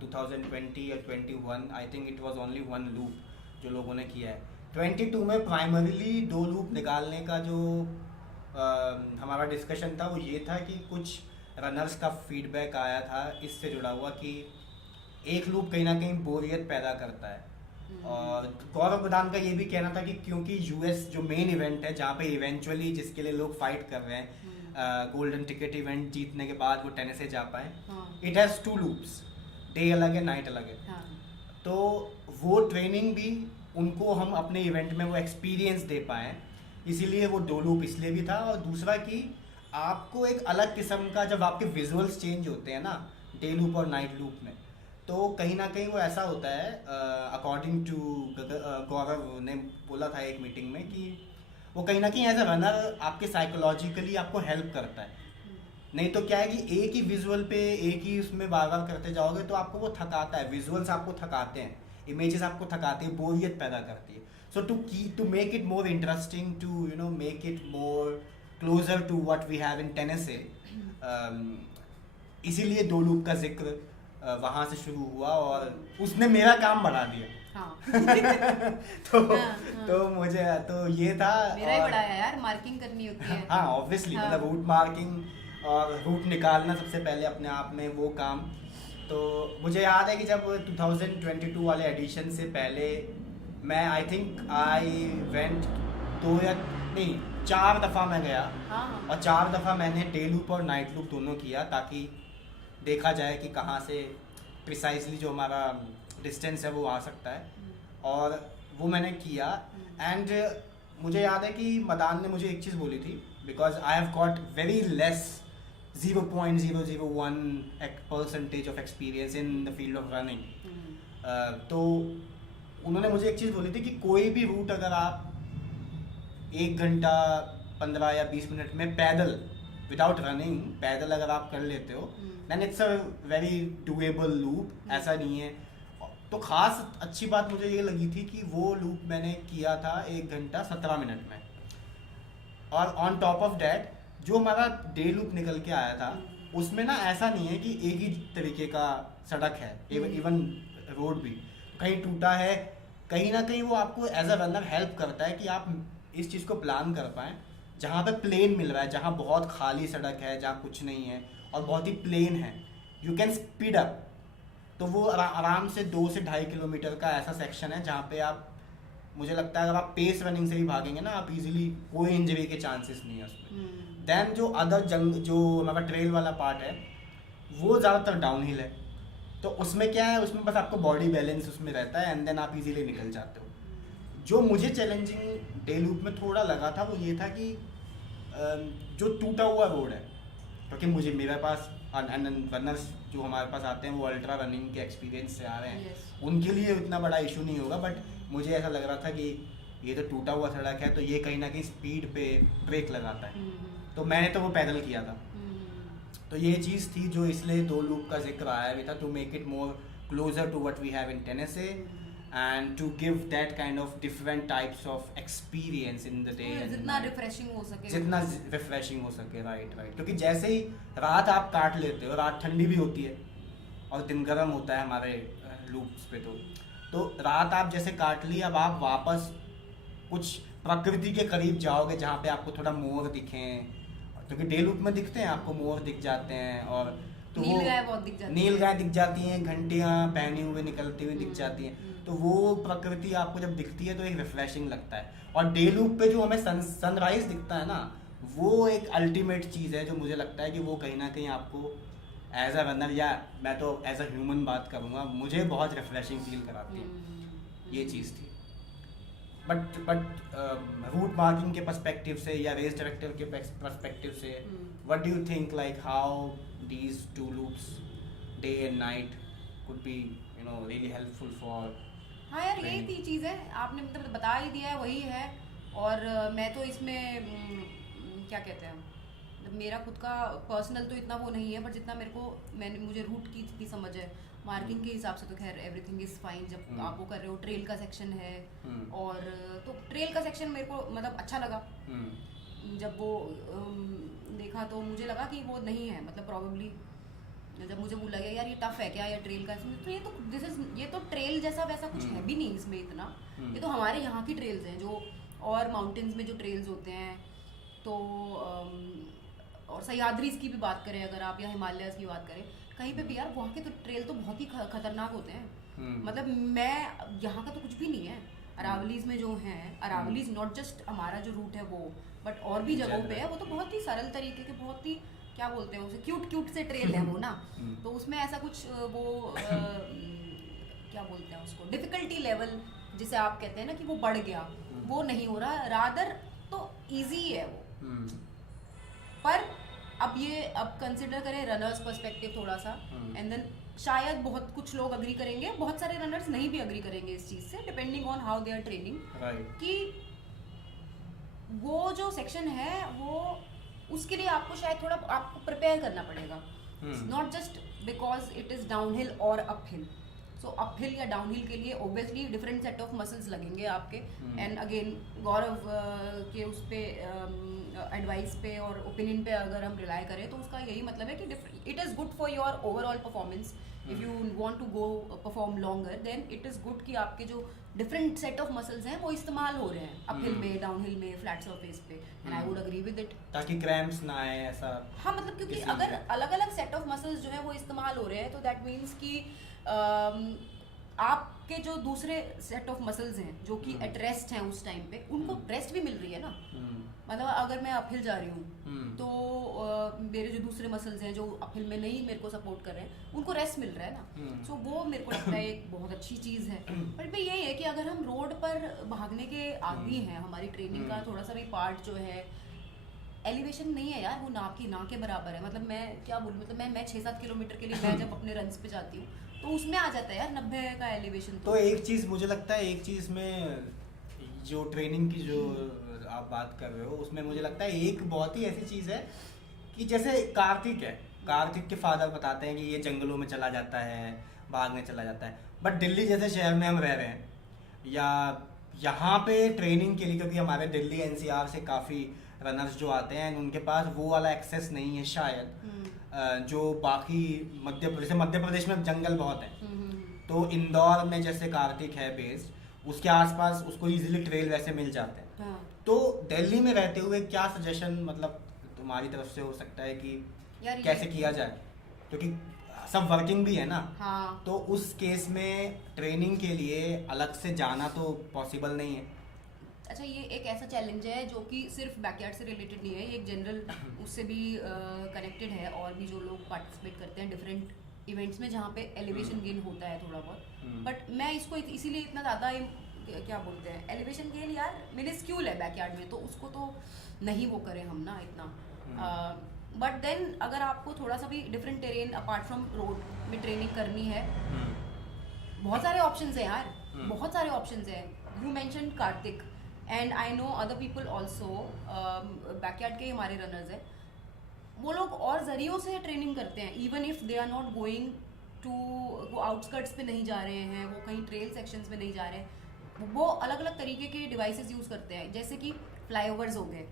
2020 या 21, I think it was only 1 loop जो लोगों ने किया है। 22 में प्राइमरीली 2 लूप निकालने का जो हमारा डिस्कशन था वो ये था कि कुछ रनर्स का फीडबैक आया था इससे जुड़ा हुआ कि 1 लूप कहीं ना कहीं बोरियत पैदा करता है। और गौरव प्रधान का ये भी कहना था कि क्योंकि यूएस जो मेन इवेंट है, जहाँ पे इवेंचुअली जिसके लिए लोग फाइट कर रहे हैं, गोल्डन टिकट इवेंट जीतने के बाद वो टेनिस से जा पाए, इट हैज़ 2 लूप्स, डे अलग है नाइट अलग है। तो वो ट्रेनिंग भी उनको हम अपने इवेंट में वो एक्सपीरियंस दे पाएँ, इसीलिए वो 2 लूप इसलिए भी था। और दूसरा कि आपको एक अलग किस्म का, जब आपके विजुअल्स चेंज होते हैं ना डे लूप और नाइट लूप में, तो कहीं ना कहीं वो ऐसा होता है, अकॉर्डिंग टू गौरव ने बोला था एक मीटिंग में कि वो कहीं ना कहीं एज अ रनर आपके साइकोलॉजिकली आपको हेल्प करता है। नहीं तो क्या है कि एक ही विजुअल पे एक ही उसमें बार बार करते जाओगे तो आपको वो थकाता है, विजुअल्स आपको थकाते हैं, इमेजेस आपको थकाती है, बोरियत पैदा करती है। So to make it more interesting, to make it more closer to what we have in Tennessee, इसीलिए 2 लूप का जिक्र वहाँ से शुरू हुआ और उसने मेरा काम बढ़ा दिया। हाँ। तो मुझे तो ये था, मेरा ही बढ़ाया यार, मार्किंग करनी होती है। हाँ ऑब्वियसली, मतलब रूट मार्किंग और रूट निकालना सबसे पहले अपने आप में वो काम। तो मुझे याद है कि जब 2022 वाले एडिशन से पहले मैं आई थिंक आई वेंट 2 या नहीं 4 दफ़ा मैं गया, हाँ हाँ और 4 दफ़ा मैंने डे लूप और नाइट लूप दोनों किया, ताकि देखा जाए कि कहाँ से प्रिसाइजली जो हमारा डिस्टेंस है वो आ सकता है, और वो मैंने किया। एंड मुझे याद है कि मदान ने मुझे एक चीज़ बोली थी, because I have got very less 0.001% of experience in the field of running. तो उन्होंने मुझे एक चीज़ बोली थी कि कोई भी रूट अगर आप 1 घंटा 15 या 20 मिनट में पैदल, विदाउट रनिंग, पैदल अगर आप कर लेते हो, then it's a very doable loop. ऐसा नहीं है। तो खास अच्छी बात मुझे ये लगी थी कि वो लूप मैंने किया था 1 घंटा 17 मिनट में, और ऑन टॉप ऑफ डैट जो हमारा डे लूप निकल के आया था उसमें ना ऐसा नहीं है कि एक ही तरीके का सड़क है, इवन रोड भी कहीं टूटा है, कहीं ना कहीं वो आपको एज अ रनर हेल्प करता है कि आप इस चीज़ को प्लान कर पाएँ, जहाँ पे प्लेन मिल रहा है, जहाँ बहुत खाली सड़क है, जहाँ कुछ नहीं है और बहुत ही प्लेन है, यू कैन स्पीड अप। तो वो आराम से 2 से 2.5 किलोमीटर का ऐसा सेक्शन है जहाँ पे आप, मुझे लगता है अगर आप पेस रनिंग से भी भागेंगे ना, आप इजीली, कोई इंजरी के चांसेस नहीं है उसमें। देन जो अदर जो हमारा ट्रेल वाला पार्ट है वो ज़्यादातर डाउन हिल है, तो उसमें क्या है, उसमें बस आपको बॉडी बैलेंस उसमें रहता है, एंड देन आप इजीली निकल जाते हो। जो मुझे चैलेंजिंग डे लूप में थोड़ा लगा था वो ये था कि जो टूटा हुआ रोड है, क्योंकि मुझे मेरे पास रनर्स जो हमारे पास आते हैं वो अल्ट्रा रनिंग के एक्सपीरियंस से आ रहे हैं, Yes. उनके लिए इतना बड़ा इशू नहीं होगा, बट मुझे ऐसा लग रहा था कि ये तो टूटा हुआ सड़क है, तो ये कहीं ना कहीं स्पीड पे ब्रेक लगाता है, तो मैंने तो वो पैदल किया था। तो ये चीज़ थी जो इसलिए 2 लूप का जिक्र आया भी था, to make it more closer to what we have in Tennessee, and to give that kind of different types of experience in the day, जितना रिफ्रेशिंग हो सके, जितना रिफ्रेशिंग हो सके। राइट। क्योंकि जैसे ही रात आप काट लेते हो, रात ठंडी भी होती है और दिन गर्म होता है हमारे लूप्स पे, तो रात आप जैसे काट ली, अब आप वापस कुछ प्रकृति के करीब जाओगे जहाँ पे आपको थोड़ा मोर दिखें, क्योंकि डे लूप में दिखते हैं आपको, मोर दिख जाते हैं, और तो नील गाय बहुत दिख जाती है, नील गाय दिख जाती हैं, घंटियाँ पहने हुए निकलती हुई दिख जाती हैं, तो वो प्रकृति आपको जब दिखती है तो एक रिफ्रेशिंग लगता है। और डे लूप पे जो हमें सनराइज दिखता है ना, वो एक अल्टीमेट चीज़ है जो मुझे लगता है कि वो कहीं ना कहीं आपको एज अ रनर, या मैं तो एज अ ह्यूमन बात करूँगा, मुझे बहुत रिफ्रेशिंग फील कराती है। ये चीज़ थी। बट रूट मार्किंग के पर्सपेक्टिव से या रेस डायरेक्टर के पर्सपेक्टिव से, what do you think, like how these 2 loops day and night could be really helpful for? हाँ यार, यही थी चीज़ है, आपने मतलब बता ही दिया है, वही है। और मैं तो इसमें क्या कहते हैं, मेरा खुद का पर्सनल तो इतना वो नहीं है, बट जितना मुझे रूट की जितनी समझ है, मार्किंग के हिसाब से तो खैर एवरीथिंग इज फाइन। जब आप वो कर रहे हो, ट्रेल का सेक्शन है, और तो ट्रेल का सेक्शन मेरे को मतलब अच्छा लगा। जब वो देखा तो मुझे लगा कि वो नहीं है, मतलब प्रॉबेबली जब मुझे बोला गया यार ये टफ है क्या, या ट्रेल का, तो ये तो ट्रेल जैसा वैसा कुछ है भी नहीं इसमें इतना। ये तो हमारे यहाँ की ट्रेल्स हैं जो, और माउंटेन्स में जो ट्रेल्स होते हैं, तो और सह्याद्रीज की भी बात करें अगर आप, या हिमालयस की बात करें, कहीं पे भी यार वहाँ के तो ट्रेल तो बहुत ही खतरनाक होते हैं। मतलब मैं यहाँ का तो कुछ भी नहीं है। अरावलीज में जो हैं, अरावलीज नॉट जस्ट हमारा जो रूट है वो, बट और भी जगहों पे है, वो तो बहुत ही सरल तरीके के, बहुत ही क्या बोलते हैं उसे, क्यूट से ट्रेल है वो ना। तो उसमें ऐसा कुछ वो क्या बोलते हैं उसको, डिफिकल्टी लेवल जिसे आप कहते हैं ना कि वो बढ़ गया, वो नहीं हो रहा, रादर तो इजी है वो। पर अब कंसिडर करें रनर्स पर्सपेक्टिव थोड़ा सा, एंड देन शायद बहुत कुछ लोग अग्री करेंगे, बहुत सारे रनर्स नहीं भी अग्री करेंगे इस चीज़ से, depending on how they are training, कि वो जो सेक्शन है वो, उसके लिए आपको शायद थोड़ा आपको प्रिपेयर करना पड़ेगा, not just because it is downhill और अपहिल। सो अपहिल या डाउनहिल के लिए obviously different set of muscles लगेंगे आपके। एंड अगेन गौरव के उस पर एडवाइस पे और ओपिनियन पे अगर हम रिलाई करें तो उसका यही मतलब है कि it is good for your overall performance. If you want to go perform longer, then it is good कि आपके जो डिफरेंट सेट ऑफ मसल्स हैं वो इस्तेमाल हो रहे हैं अपहिल में, डाउनहिल में, फ्लैट सरफेस पे, and I would agree with it, ताकि क्रैम्प्स ना आए ऐसा। हाँ मतलब क्योंकि अगर अलग अलग सेट ऑफ मसल्स जो है वो इस्तेमाल हो रहे हैं, तो दैट मीन्स कि आप आपके जो दूसरे सेट ऑफ मसल्स हैं जो कि एट रेस्ट हैं उस टाइम पे, उनको रेस्ट भी मिल रही है ना। मतलब अगर मैं अपहिल जा रही हूँ तो मेरे जो दूसरे मसल्स हैं जो अपहिल में नहीं मेरे को सपोर्ट कर रहे हैं, उनको रेस्ट मिल रहा है ना। सो वो मेरे को लगता है एक बहुत अच्छी चीज़ है। बट भाई यही है कि अगर हम रोड पर भागने के आदी हैं, हमारी ट्रेनिंग का थोड़ा सा भी पार्ट जो है एलिवेशन नहीं है यार, वो ना के बराबर है। मतलब मैं क्या बोलूँ, मतलब मैं 6-7 किलोमीटर के लिए मैं जब अपने रन्स पे जाती हूँ तो उसमें आ जाता है यार 90 का एलिवेशन। तो एक चीज़ मुझे लगता है, एक चीज़ में जो ट्रेनिंग की जो आप बात कर रहे हो उसमें मुझे लगता है एक बहुत ही ऐसी चीज़ है कि जैसे कार्तिक के फादर बताते हैं कि ये जंगलों में चला जाता है, भागने चला जाता है। बट दिल्ली जैसे शहर में हम रह रहे हैं, या यहाँ पे ट्रेनिंग के लिए, क्योंकि हमारे दिल्ली एनसीआर से काफ़ी रनर्स जो आते हैं उनके पास वो वाला एक्सेस नहीं है शायद, जो बाकी मध्य प्रदेश में जंगल बहुत है। तो इंदौर में जैसे कार्तिक है बेस्ड, उसके आसपास उसको इजीली ट्रेल वैसे मिल जाते हैं। हाँ। तो दिल्ली में रहते हुए क्या सजेशन मतलब तुम्हारी तरफ से हो सकता है कि यार कैसे किया जाए, क्योंकि सब वर्किंग भी है ना। हाँ। तो उस केस में ट्रेनिंग के लिए अलग से जाना तो पॉसिबल नहीं है। अच्छा, ये एक ऐसा चैलेंज है जो कि सिर्फ बैकयार्ड से रिलेटेड नहीं है, ये एक जनरल उससे भी कनेक्टेड है। और भी जो लोग पार्टिसिपेट करते हैं डिफरेंट इवेंट्स में जहाँ पे एलिवेशन गेन होता है थोड़ा बहुत। बट मैं इसको इसीलिए इतना ज़्यादा क्या बोलते हैं, एलिवेशन गेन यार मिनिस्क्यूल है बैकयार्ड में, तो उसको तो नहीं वो करें हम ना इतना। बट देन अगर आपको थोड़ा सा भी different terrain apart from road में ट्रेनिंग करनी है, बहुत सारे ऑप्शंस हैं यार, बहुत सारे ऑप्शंस हैं। You mention Kartik and I know other people also, backyard के हमारे रनर्स हैं, वो लोग और जरियों से ट्रेनिंग करते हैं। Even if they are not going to, वो आउटस्कर्ट्स पे नहीं जा रहे हैं, वो कहीं ट्रेल सेक्शंस में नहीं जा रहे हैं, वो अलग अलग तरीके के डिवाइसेस यूज करते हैं। जैसे कि फ्लाईओवर्स हो गए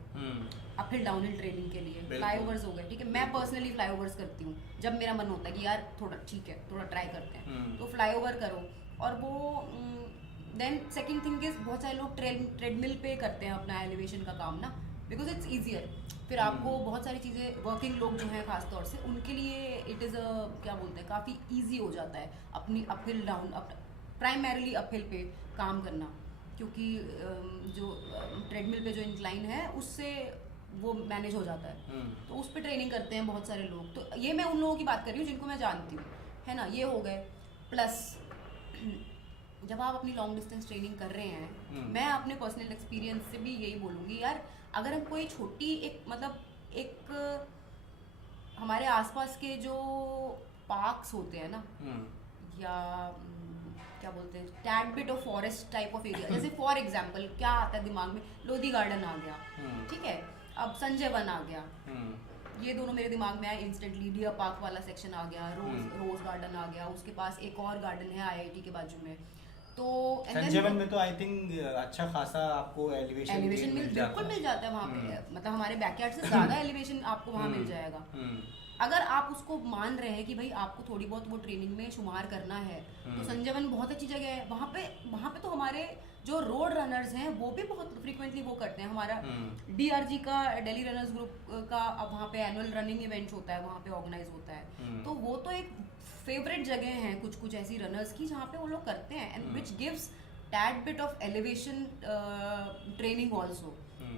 अपहिल डाउनहिल ट्रेनिंग के लिए, फ्लाईओवर्स हो गए, ठीक है। मैं पर्सनली फ्लाईओवर्स करती हूँ जब मेरा मन होता है कि यार थोड़ा ठीक है, थोड़ा ट्राई करते हैं, तो फ्लाईओवर करो। और वो देन सेकंड थिंग इज, बहुत सारे लोग ट्रेडमिल पे करते हैं अपना एलिवेशन का काम ना, बिकॉज इट्स ईजियर। फिर आपको बहुत सारी चीज़ें, वर्किंग लोग जो हैं खास तौर से, उनके लिए इट इज़ क्या बोलते हैं, काफ़ी ईजी हो जाता है अपनी अपहिल डाउन, प्राइमरीली अपहिल पे काम करना, क्योंकि जो ट्रेडमिल पे जो इंक्लाइन है उससे वो मैनेज हो जाता है। तो उस पर ट्रेनिंग करते हैं बहुत सारे लोग। तो ये मैं उन लोगों की बात कर रही हूँ जिनको मैं जानती हूँ, है ना। ये हो गए। प्लस जब आप अपनी लॉन्ग डिस्टेंस ट्रेनिंग कर रहे हैं, मैं अपने पर्सनल एक्सपीरियंस से भी यही बोलूँगी यार, अगर हम कोई छोटी एक हमारे आसपास के जो पार्क्स होते हैं ना, या क्या बोलते हैं, tad bit of forest type of area, जैसे फॉर एग्जांपल क्या आता है दिमाग में, लोधी गार्डन आ गया, ठीक है, अब संजय वन आ गया, ये दोनों मेरे दिमाग में आए इंस्टेंटली। डियर पार्क वाला सेक्शन आ गया, रोज गार्डन आ गया, उसके पास एक और गार्डन है आईआईटी के बाजू में। तो संजय वन में तो आई थिंक अच्छा खासा आपको एलिवेशन बिल्कुल मिल जाता है वहाँ पे, मतलब हमारे बैकयार्ड से ज़्यादा एलिवेशन आपको वहाँ मिल जाएगा। अगर आप उसको मान रहे हैं कि भाई आपको थोड़ी बहुत वो ट्रेनिंग में शुमार करना है, तो संजय वन बहुत अच्छी जगह है। वहाँ पे तो हमारे जो रोड रनर्स हैं वो भी बहुत फ्रीक्वेंटली वो करते हैं। हमारा डीआरजी का, दिल्ली रनर्स ग्रुप का, अब वहाँ पे एनुअल रनिंग इवेंट होता है, वहाँ पे ऑर्गेनाइज होता है। तो वो तो एक फेवरेट जगह हैं कुछ ऐसी रनर्स की जहाँ पे वो लोग करते हैं, and which gives tad bit of elevation training also.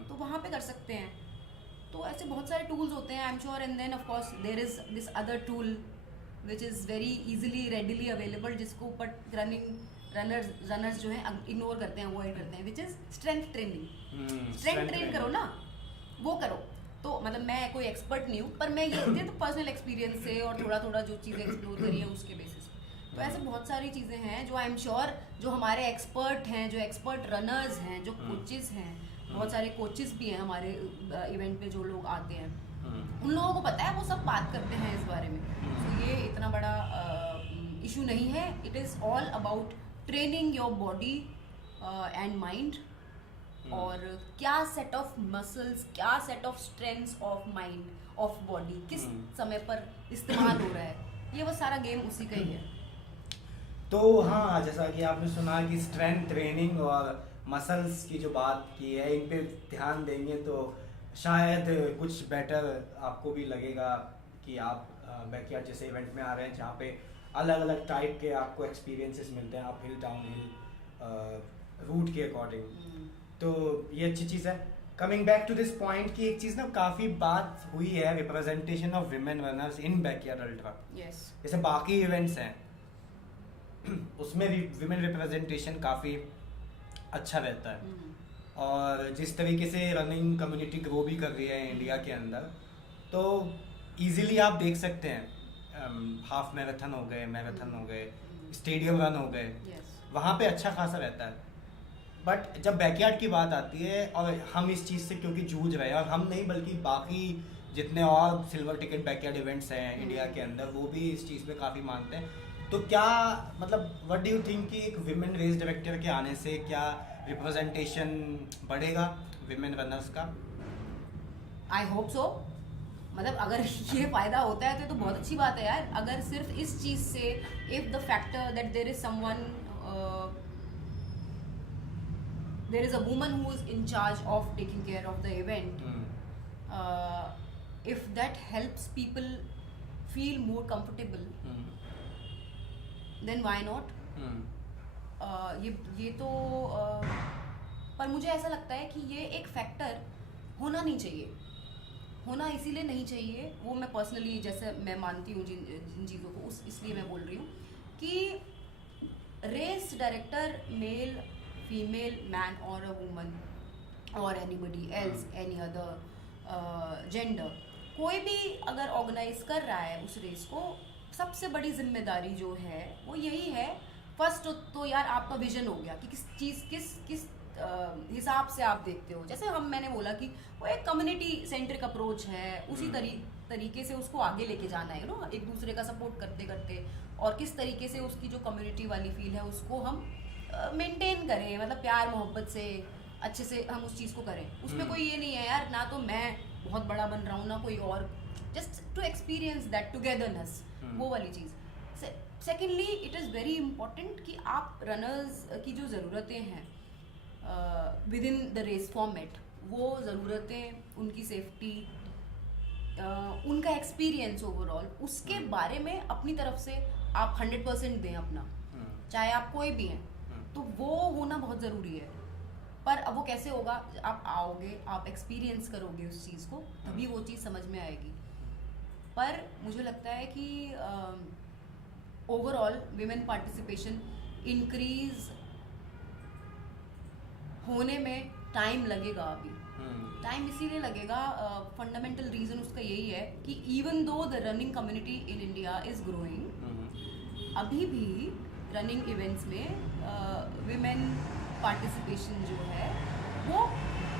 तो वहाँ पे कर सकते हैं। तो ऐसे बहुत सारे टूल्स होते हैं, I am sure. And then of course there is this other tool which is very easily readily available, जिसको बट रनर्स जो हैं इग्नोर करते हैं, अवॉइड करते हैं, which is strength training. Strength train करो ना, वो करो। तो मतलब मैं कोई एक्सपर्ट नहीं हूँ, पर मैं ये तो पर्सनल एक्सपीरियंस से और थोड़ा जो चीज़ें एक्सप्लोर करी है उसके बेसिस पे। तो ऐसे बहुत सारी चीज़ें हैं जो आई एम श्योर जो हमारे एक्सपर्ट हैं, जो एक्सपर्ट रनर्स हैं, जो कोचेस हैं, बहुत सारे कोचेस भी हैं हमारे इवेंट पे जो लोग आते हैं, उन लोगों को पता है, वो सब बात करते हैं इस बारे में। तो ये इतना बड़ा इशू नहीं है। It is all about training your body and mind, और क्या सेट ऑफ मसल्स, क्या set of strengths of mind, of body किस समय पर इस्तेमाल हो रहा है, ये वो सारा गेम उसी का ही है। तो हाँ, जैसा कि आपने सुना कि स्ट्रेंथ ट्रेनिंग और मसल्स की जो बात की है, इन पे ध्यान देंगे तो शायद कुछ बेटर आपको भी लगेगा कि आप बैकयार्ड जैसे इवेंट में आ रहे हैं जहाँ पे अलग अलग टाइप के आपको एक्सपीरियंसेस मिलते हैं, up hill down hill route के अकॉर्डिंग। तो ये अच्छी चीज़ है। Coming back to this point कि एक चीज़ ना काफ़ी बात हुई है representation of women runners in backyard ultra. Yes. जैसे बाकी इवेंट्स हैं उसमें भी विमेन रिप्रेजेंटेशन काफ़ी अच्छा रहता है, और जिस तरीके से रनिंग कम्युनिटी ग्रो भी कर रही है इंडिया के अंदर, तो इजीली आप देख सकते हैं हाफ मैराथन हो गए, मैराथन हो गए, स्टेडियम रन हो गए, यस। वहाँ पे अच्छा खासा रहता है। बट जब बैकयार्ड की बात आती है, और हम इस चीज़ से क्योंकि जूझ रहे हैं, और हम नहीं बल्कि बाकी जितने और सिल्वर टिकट बैकयार्ड इवेंट्स हैं इंडिया के अंदर, वो भी इस चीज़ पे काफ़ी मानते हैं। तो क्या मतलब व्हाट डू यू थिंक कि एक विमेन रेस डायरेक्टर के आने से क्या रिप्रेजेंटेशन बढ़ेगा विमेन रनर्स का? I hope so. मतलब अगर ये फायदा होता है तो बहुत अच्छी बात है यार। अगर सिर्फ इस चीज से, if the factor that there is someone, there is a woman who is in charge of taking care of the event, if that helps people feel more comfortable, then why not. ये तो पर मुझे ऐसा लगता है कि ये एक फैक्टर होना नहीं चाहिए। होना इसीलिए नहीं चाहिए, वो मैं पर्सनली जैसे मैं मानती हूँ जिन चीज़ों को, उस इसलिए मैं बोल रही हूँ कि race director male, female, man और अ वुमन और anybody else, any other gender, कोई भी अगर ऑर्गेनाइज कर रहा है उस रेस को, सबसे बड़ी जिम्मेदारी जो है वो यही है। फर्स्ट तो यार आपका विजन हो गया कि किस चीज़ किस हिसाब से आप देखते हो। जैसे मैंने बोला कि वो एक कम्युनिटी सेंट्रिक अप्रोच है, उसी तरीके से उसको आगे लेके जाना है, नो, एक दूसरे का सपोर्ट करते करते, और किस तरीके से उसकी जो कम्युनिटी वाली फील है उसको हम मेंटेन करें, मतलब प्यार मोहब्बत से अच्छे से हम उस चीज़ को करें। उसमें कोई ये नहीं है यार, ना तो मैं बहुत बड़ा बन रहा हूँ ना कोई और, just to experience that togetherness, वो वाली चीज़। Secondly it is very important कि आप रनर्स की जो ज़रूरतें हैं within the race format, वो ज़रूरतें, उनकी सेफ्टी, उनका एक्सपीरियंस ओवरऑल, उसके बारे में अपनी तरफ से आप 100% दें अपना, चाहे आप कोई भी हैं, तो वो होना बहुत ज़रूरी है। पर अब वो कैसे होगा? आप आओगे, आप एक्सपीरियंस करोगे उस चीज़ को, तभी वो चीज़ समझ में आएगी। पर मुझे लगता है कि ओवरऑल विमेन पार्टिसिपेशन इंक्रीज होने में टाइम लगेगा। अभी टाइम इसीलिए लगेगा, फंडामेंटल रीज़न उसका यही है कि even though the running community in India is growing, अभी भी रनिंग इवेंट्स में विमेन पार्टिसिपेशन जो है वो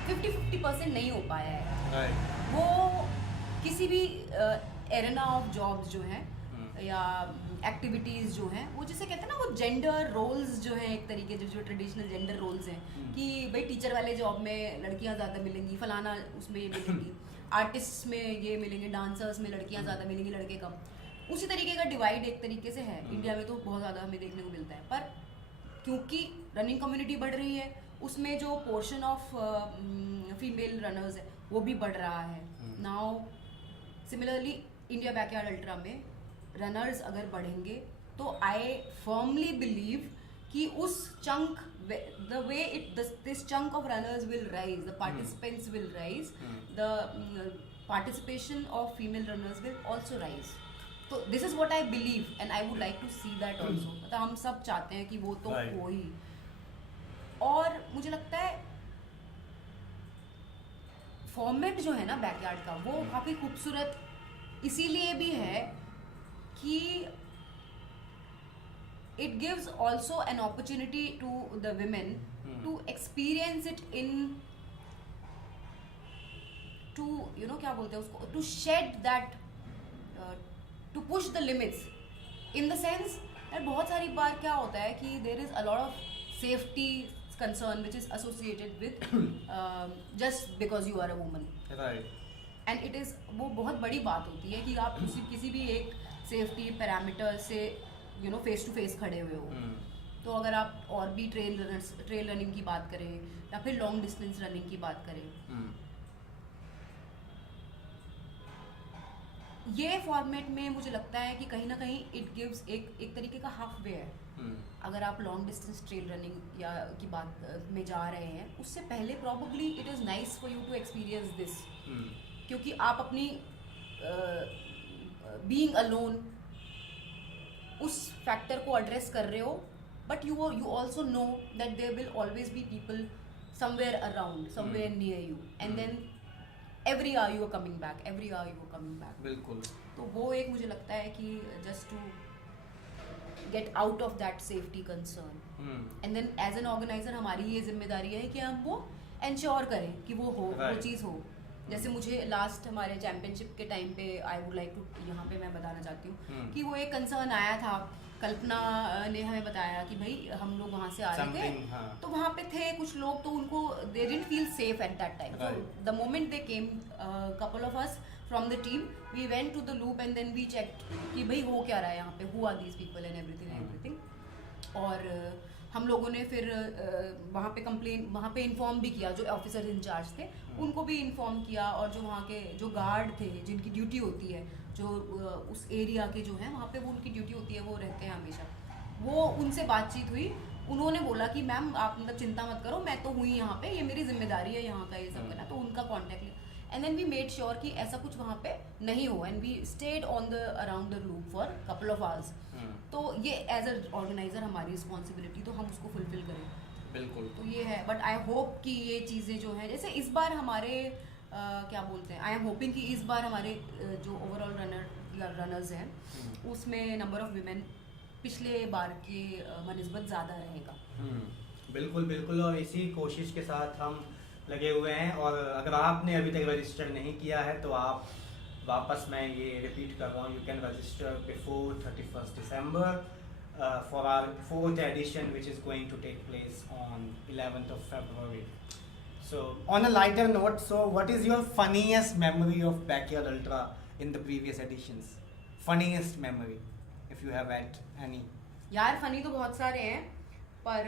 50-50% नहीं हो पाया है। वो किसी भी एरेना ऑफ जॉब्स जो हैं या एक्टिविटीज़ जो हैं, वो जिसे कहते हैं ना, वो जेंडर रोल्स जो हैं, एक तरीके जो ट्रेडिशनल जेंडर रोल्स हैं कि भाई टीचर वाले जॉब में लड़कियां ज़्यादा मिलेंगी, फलाना उसमें ये मिलेंगी, आर्टिस्ट में ये मिलेंगे, डांसर्स में लड़कियां ज़्यादा मिलेंगी, लड़के कम। उसी तरीके का डिवाइड एक तरीके से है इंडिया में, तो बहुत ज़्यादा हमें देखने को मिलता है। पर क्योंकि रनिंग कम्युनिटी बढ़ रही है, उसमें जो पोर्शन ऑफ फीमेल रनर्स है वो भी बढ़ रहा है। Now similarly India backyard ultra में रनर्स अगर बढ़ेंगे तो आई फर्मली बिलीव कि उस chunk, the way this chunk of runners will rise, the participants will rise, the participation of female runners will also rise. तो this is what I believe and I would like to see that also. मतलब हम सब चाहते हैं कि वो तो हो ही। और मुझे लगता है फॉर्मेट जो है ना बैकयार्ड का, वो काफ़ी खूबसूरत इसीलिए भी है कि it gives also an opportunity to the women to experience it in, to क्या बोलते हैं उसको, to shed that, to push the limits in the sense that बहुत सारी बार क्या होता है कि there is a lot of safety concern which is associated with just because you are a woman, right? and it is, वो बहुत बड़ी बात होती है कि आप किसी भी एक सेफ्टी पैरामीटर से फेस टू फेस खड़े हुए हो। तो अगर आप और भी ट्रेल रनिंग की बात करें या फिर लॉन्ग डिस्टेंस रनिंग की बात करें, ये फॉर्मेट में मुझे लगता है कि कहीं ना कहीं इट गिव्स एक तरीके का हाफ वे है। अगर आप लॉन्ग डिस्टेंस ट्रेल रनिंग या की बात में जा रहे हैं, उससे पहले probably it is nice for you to experience this, क्योंकि आप अपनी बीइंग अलोन उस फैक्टर को एड्रेस कर रहे हो, but you also know that there will always be people somewhere around, somewhere near you, and then every hour you are coming back. बिल्कुल। तो वो एक मुझे लगता है कि just to get out of that safety concern, and then as an organizer हमारी ये जिम्मेदारी है कि हम वो ensure करें कि वो हो, वो चीज़ हो। जैसे मुझे लास्ट हमारे चैम्पियनशिप के टाइम पे आई वुड लाइक टू यहाँ पे मैं बताना चाहती हूँ कि वो एक कंसर्न आया था। कल्पना ने हमें बताया कि भाई हम लोग वहाँ से आ रहे थे, तो वहाँ पे थे कुछ लोग, तो उनको they didn't feel safe at that time. So the moment they came, couple of us from the team, we went to the loop and then we checked कि भाई हो क्या रहा है यहाँ पे, who are these people and everything. और हम लोगों ने फिर वहाँ पे कंप्लेन, वहाँ पे इन्फॉर्म भी किया, जो ऑफिसर इंचार्ज थे उनको भी इन्फॉर्म किया, और जो वहाँ के जो गार्ड थे जिनकी ड्यूटी होती है, जो उस एरिया के जो हैं वहाँ पे वो उनकी ड्यूटी होती है, वो रहते हैं हमेशा, वो उनसे बातचीत हुई। उन्होंने बोला कि मैम आप मतलब चिंता मत करो, मैं तो हुई यहाँ पे, ये मेरी जिम्मेदारी है यहाँ का ये सब करना, तो उनका कॉन्टैक्ट लिया। And then we made sure कि ऐसा कुछ वहाँ पे नहीं हो, and we stayed on the around the loop for couple of hours. तो ये एज अ ऑर्गेनाइजर हमारी रिस्पॉन्सिबिलिटी, तो हम उसको फुलफिल करें। बिल्कुल। तो ये है, बट आई होप कि ये चीज़ें जो है, जैसे इस बार हमारे क्या बोलते हैं, आई एम होपिंग कि इस बार हमारे जो ओवरऑल रनर्स हैं उसमें नंबर ऑफ विमेन पिछले बार के बनिस्बत ज़्यादा रहेगा। बिल्कुल बिल्कुल, और इसी कोशिश के साथ हम लगे हुए हैं। और अगर आपने अभी तक रजिस्टर नहीं किया है तो आप वापस, मैं ये रिपीट कर रहा हूँ, you can register before 31st December for our 4th edition, which is going to take place on 11th of February. So on a lighter note, so what is your funniest memory of Backyard Ultra in the previous editions? Funniest memory, if you have had any. यार funny तो बहुत सारे हैं, पर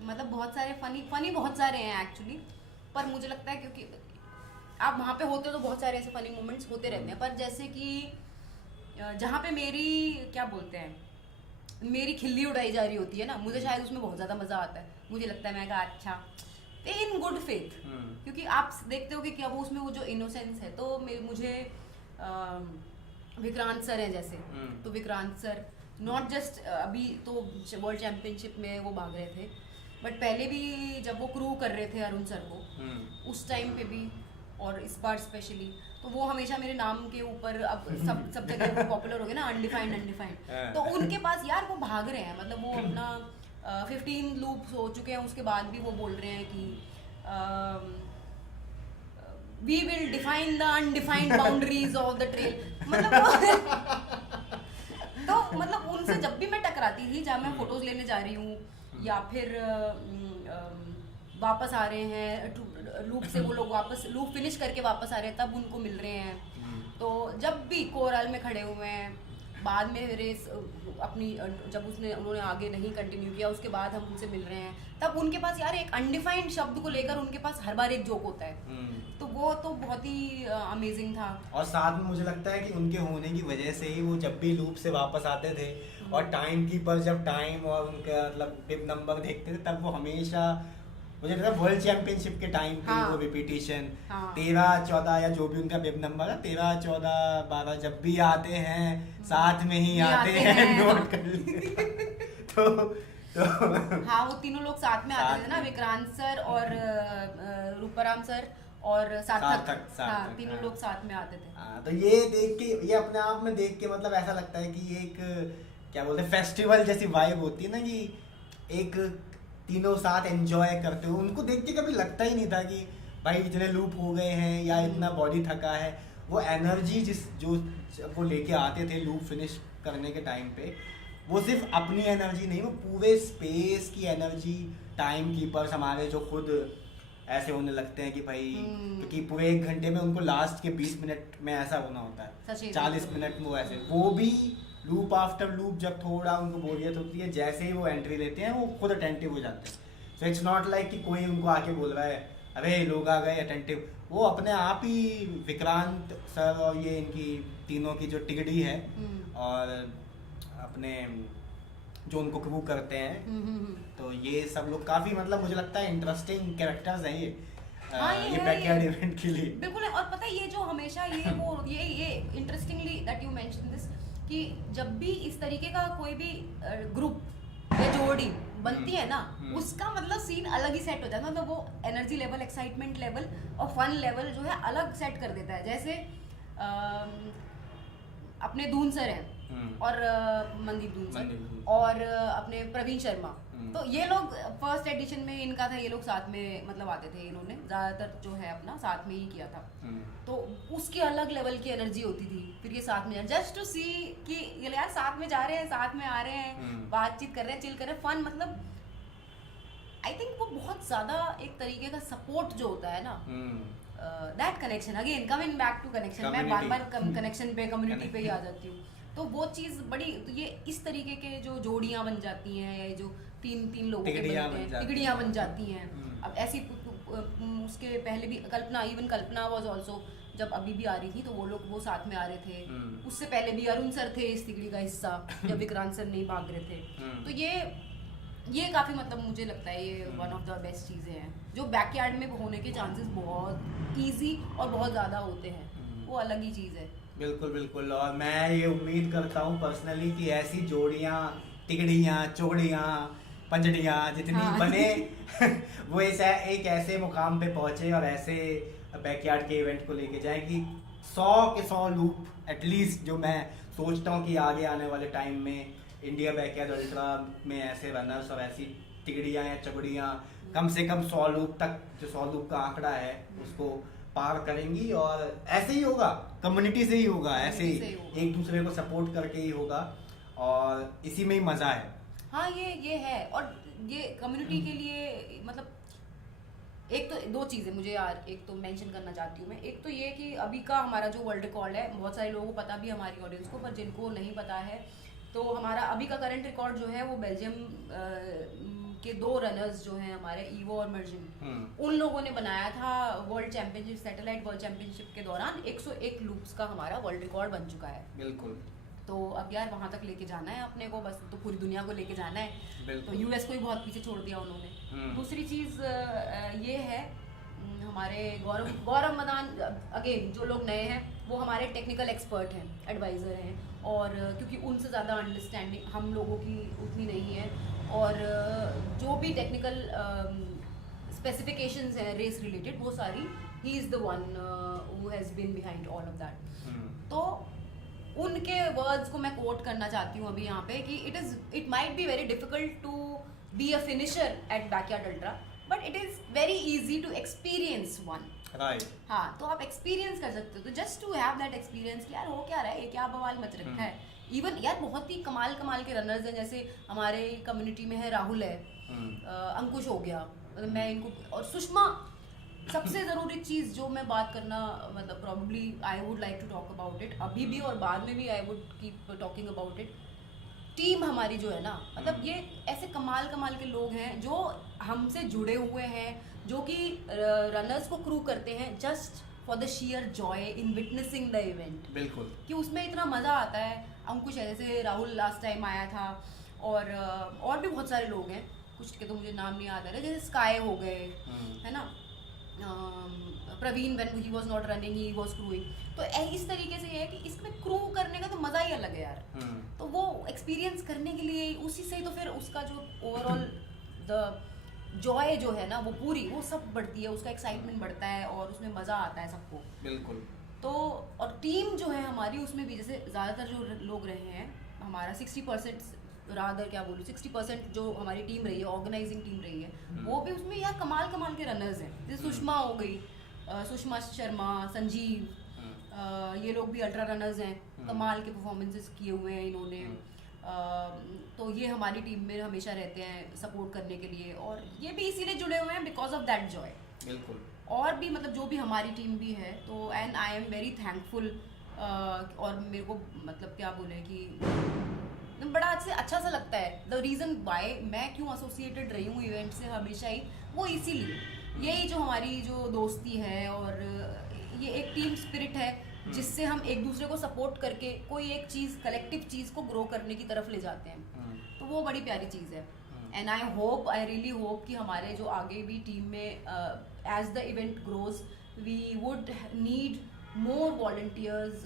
मतलब बहुत सारे funny बहुत सारे हैं एक्चुअली, पर मुझे लगता है क्योंकि आप वहाँ पे होते हो तो बहुत सारे ऐसे फनी मोमेंट्स होते रहते हैं। पर जैसे कि जहाँ पे मेरी क्या बोलते हैं, मेरी खिल्ली उड़ाई जा रही होती है ना, मुझे शायद उसमें बहुत ज़्यादा मज़ा आता है। मुझे लगता है मैं कहा अच्छा, इन गुड फेथ, क्योंकि आप देखते हो कि क्या वो उसमें वो जो इनोसेंस है। तो मुझे विक्रांत सर हैं जैसे, तो विक्रांत सर नॉट जस्ट अभी तो वर्ल्ड चैम्पियनशिप में वो भाग रहे थे, बट पहले भी जब वो क्रू कर रहे थे अरुण सर को, उस टाइम पे भी, और इस बार स्पेशली, तो वो हमेशा मेरे नाम के ऊपर, अब सब जगह वो पॉपुलर हो गए ना, अनडिफाइंड। तो उनके पास यार वो भाग रहे हैं, मतलब वो अपना 15 लूप्स हो चुके हैं, उसके बाद भी वो बोल रहे हैं कि we will define the undefined boundaries of the trail. तो मतलब उनसे जब भी मैं टकराती थी, जब मैं फोटोज लेने जा रही हूँ या फिर वापस आ रहे हैं लूप से, वो लोग वापस लूप फिनिश करके वापस आ रहे हैं, तब उनको मिल रहे हैं। तो जब भी कोराल में खड़े हुए हैं, बाद में रेस अपनी जब उन्होंने आगे नहीं कंटिन्यू किया, उसके बाद हम उनसे मिल रहे हैं, तब उनके पास यार एक अनडिफाइंड शब्द को लेकर उनके पास हर बार एक जोक होता है। तो वो तो बहुत ही अमेजिंग था। और साथ में मुझे लगता है कि उनके होने की वजह से ही वो जब भी लूप से वापस आते थे और टाइम कीपर जब टाइम और उनका मतलब बिब नंबर देखते थे, तब वो हमेशा, मुझे लगता है वर्ल्ड चैंपियनशिप के टाइम पे वो रिपीटिशन 13, 14 या जो भी उनका बिब नंबर है, 13, 14, 12 जब भी आते हैं साथ में ही आते हैं, नोट कर लिए। तो हाँ, वो तीनों लोग साथ में आते थे ना, विक्रांत सर और रूपाराम सर और सार्थक, तीनों लोग साथ में आते थे। तो ये देख के, ये अपने आप में देख के मतलब ऐसा लगता है कि ये एक क्या बोलते हैं, फेस्टिवल जैसी वाइब होती है ना, कि एक तीनों साथ एंजॉय करते हो। उनको देख के कभी लगता ही नहीं था कि भाई इतने लूप हो गए हैं या इतना बॉडी थका है। वो एनर्जी जो वो लेके आते थे लूप फिनिश करने के टाइम पे, वो सिर्फ अपनी एनर्जी नहीं, वो पूरे स्पेस की एनर्जी। टाइम कीपर्स हमारे जो खुद ऐसे होने लगते हैं कि भाई, क्योंकि पूरे 1 घंटे में उनको लास्ट के 20 मिनट में ऐसा होना होता है, 40 मिनट में वो ऐसे, वो भी लूप आफ्टर लूप जब थोड़ा उनको बोरियत होती है, जैसे ही वो एंट्री लेते हैं वो खुद अटेंटिव हो जाते हैं। सो इट्स नॉट लाइक कि कोई उनको आके बोल रहा है अरे लोग आ गए अटेंटिव, वो अपने आप ही विक्रांत सर और ये इनकी तीनों की जो टिगड़ी है और अपने जो उनको क्रू करते हैं, तो ये सब लोग काफी मतलब मुझे लगता है इंटरेस्टिंग कैरेक्टर्स हैं ये हाँ, ये बैकयार्ड इवेंट के लिए। बिल्कुल है। और पता है ये जो हमेशा ये interestingly that you mention this कि जब भी इस तरीके का कोई भी ग्रुप या जोड़ी बनती है ना, उसका मतलब सीन अलग ही सेट हो जाता है। मतलब वो एनर्जी लेवल, एक्साइटमेंट लेवल और फन लेवल जो है अलग सेट कर देता है। जैसे अपने दून सर हैं और मनदीप दून सर और अपने प्रवीण शर्मा, तो ये लोग फर्स्ट एडिशन में इनका था, ये लोग साथ में मतलब आते थे, इन्होंने ज्यादातर जो है अपना साथ में ही किया था, तो उसकी अलग लेवल की एनर्जी होती थी। फिर ये साथ में जस्ट टू सी कि ये यार साथ में जा रहे हैं, साथ में आ रहे हैं, बातचीत कर रहे हैं, चिल कर रहे हैं, फन, मतलब आई थिंक वो बहुत ज्यादा एक तरीके का सपोर्ट जो होता है ना, that connection, again coming back to connection, मैं बार बार कनेक्शन पे, कम्युनिटी पे ही आ जाती हूँ। तो वो चीज बड़ी, तो ये इस तरीके के जो जोड़ियां बन जाती हैं, या जो तीन लोगों के बनते हैं, टिगड़ियां बन जाती हैं। अब ऐसी उसके पहले भी कल्पना वाज आल्सो, जब अभी भी आ रही थी तो वो लोग वो साथ में आ रहे थे। उससे पहले भी अरुण सर थे इस तिगड़ी का हिस्सा, जब विक्रांत सर नहीं भाग रहे थे। तो ये काफी मतलब मुझे लगता है ये वन ऑफ द बेस्ट चीजें हैं जो बैकयार्ड में होने के चांसेस बहुत इजी और बहुत ज्यादा होते हैं, वो अलग ही चीज है। बिल्कुल बिल्कुल। और मैं ये उम्मीद करता हूँ पर्सनली कि ऐसी जोड़ियाँ, टिगड़ियाँ, चोगड़ियाँ, पंजड़ियाँ जितनी बने वो एक ऐसे मुकाम पे पहुँचे और ऐसे बैकयार्ड के इवेंट को लेके जाए कि 100 के 100 लूप एटलीस्ट, जो मैं सोचता हूँ कि आगे आने वाले टाइम में इंडिया बैकयार्ड अल्ट्रा में ऐसे रनर्स और ऐसी टिगड़ियाँ या चगड़ियाँ कम से कम 100 लूप तक, जो 100 लूप का आंकड़ा है उसको पार करेंगी। और ऐसे ही होगा, कम्युनिटी से ही होगा, ऐसे ही एक दूसरे को सपोर्ट करके ही होगा, और इसी में ही मजा है। हाँ ये है। और ये कम्युनिटी के लिए मतलब एक तो दो चीज़ें मुझे यार एक तो मेंशन करना चाहती हूँ मैं। एक तो ये कि अभी का हमारा जो वर्ल्ड रिकॉर्ड है, बहुत सारे लोगों को पता भी, हमारी ऑडियंस को, पर जिनको नहीं पता है, तो हमारा अभी का करंट रिकॉर्ड जो है वो बेल्जियम के 2 रनर्स जो हैं हमारे, ईवो और मर्जिन, उन लोगों ने बनाया था world championship, satellite world championship के दौरान 101 लूप्स का हमारा वर्ल्ड रिकॉर्ड बन चुका है। बिल्कुल। तो अब यार वहाँ तक लेके जाना है अपने को, बस तो पूरी दुनिया को लेके जाना है। तो यूएस को ही बहुत पीछे छोड़ दिया उन्होंने। दूसरी चीज़ ये है, हमारे गौरव मदान, अगेन जो लोग नए हैं वो हमारे टेक्निकल एक्सपर्ट हैं, एडवाइज़र हैं, और क्योंकि उनसे ज़्यादा अंडरस्टैंडिंग हम लोगों की उतनी नहीं है, और जो भी टेक्निकल स्पेसिफिकेशंस हैं रेस रिलेटेड, वो सारी ही is the one who has been behind all of that. तो उनके वर्ड्स को मैं कोट करना चाहती हूँ अभी यहाँ पे कि it might be very difficult to be a finisher at backyard ultra, but it is very easy to experience one. Right. हाँ, तो आप एक्सपीरियंस कर सकते हो। तो just to have that experience कि यार हो क्या रहा है, ये क्या बवाल मच रखा है। इवन यार बहुत ही कमाल के रनर्स हैं, जैसे हमारे कम्युनिटी में है राहुल है, अंकुश हो गया, मतलब मैं इनको, और सुषमा। सबसे ज़रूरी चीज़ जो मैं बात करना, मतलब probably I would like to talk about it अभी भी और बाद में भी, I would keep talking about it. Team हमारी जो है ना, मतलब ये ऐसे कमाल के लोग हैं जो हमसे जुड़े हुए हैं, जो कि रनर्स को क्रू करते हैं just for the share joy in witnessing the event. बिल्कुल। कि उसमें इतना मज़ा आता है। अंकुश है, जैसे राहुल लास्ट टाइम आया था, और भी बहुत सारे लोग हैं, कुछ के तो मुझे नाम नहीं याद आ रहे, जैसे स्काई हो गए, है ना, Praveen, when he was not running he was crewing. तो इस तरीके से ये है कि इसमें क्रू करने का तो मज़ा ही अलग है यार। तो वो एक्सपीरियंस करने के लिए उसी से ही तो फिर उसका जो ओवरऑल द जॉय जो है ना, वो पूरी वो सब बढ़ती है, उसका एक्साइटमेंट बढ़ता है और उसमें मज़ा आता है सबको। बिल्कुल। तो और टीम जो है हमारी, उसमें भी जैसे ज़्यादातर जो लोग रहे हैं हमारा 60% रादर क्या बोलूँ 60% जो हमारी टीम रही है, ऑर्गेनाइजिंग टीम रही है, वो भी उसमें यार कमाल के रनर्स हैं। जैसे सुषमा हो गई, सुषमा शर्मा, संजीव, ये लोग भी अल्ट्रा रनर्स हैं, कमाल के परफॉर्मेंसेस किए हुए हैं इन्होंने। तो ये हमारी टीम में हमेशा रहते हैं सपोर्ट करने के लिए, और ये भी इसीलिए जुड़े हुए हैं बिकॉज ऑफ दैट जॉय। बिल्कुल। और भी मतलब जो भी हमारी टीम भी है, तो and I am very thankful. और मेरे को मतलब क्या बोले कि बड़ा अच्छा सा लगता है। द रीज़न वाई मैं क्यों एसोसिएटेड रही हूँ इवेंट से हमेशा ही, वो इसीलिए यही जो हमारी जो दोस्ती है और ये एक टीम स्पिरिट है जिससे हम एक दूसरे को सपोर्ट करके कोई एक चीज़ कलेक्टिव चीज़ को ग्रो करने की तरफ ले जाते हैं, तो वो बड़ी प्यारी चीज़ है। एंड आई रियली होप कि हमारे जो आगे भी टीम में as the event grows we would need more volunteers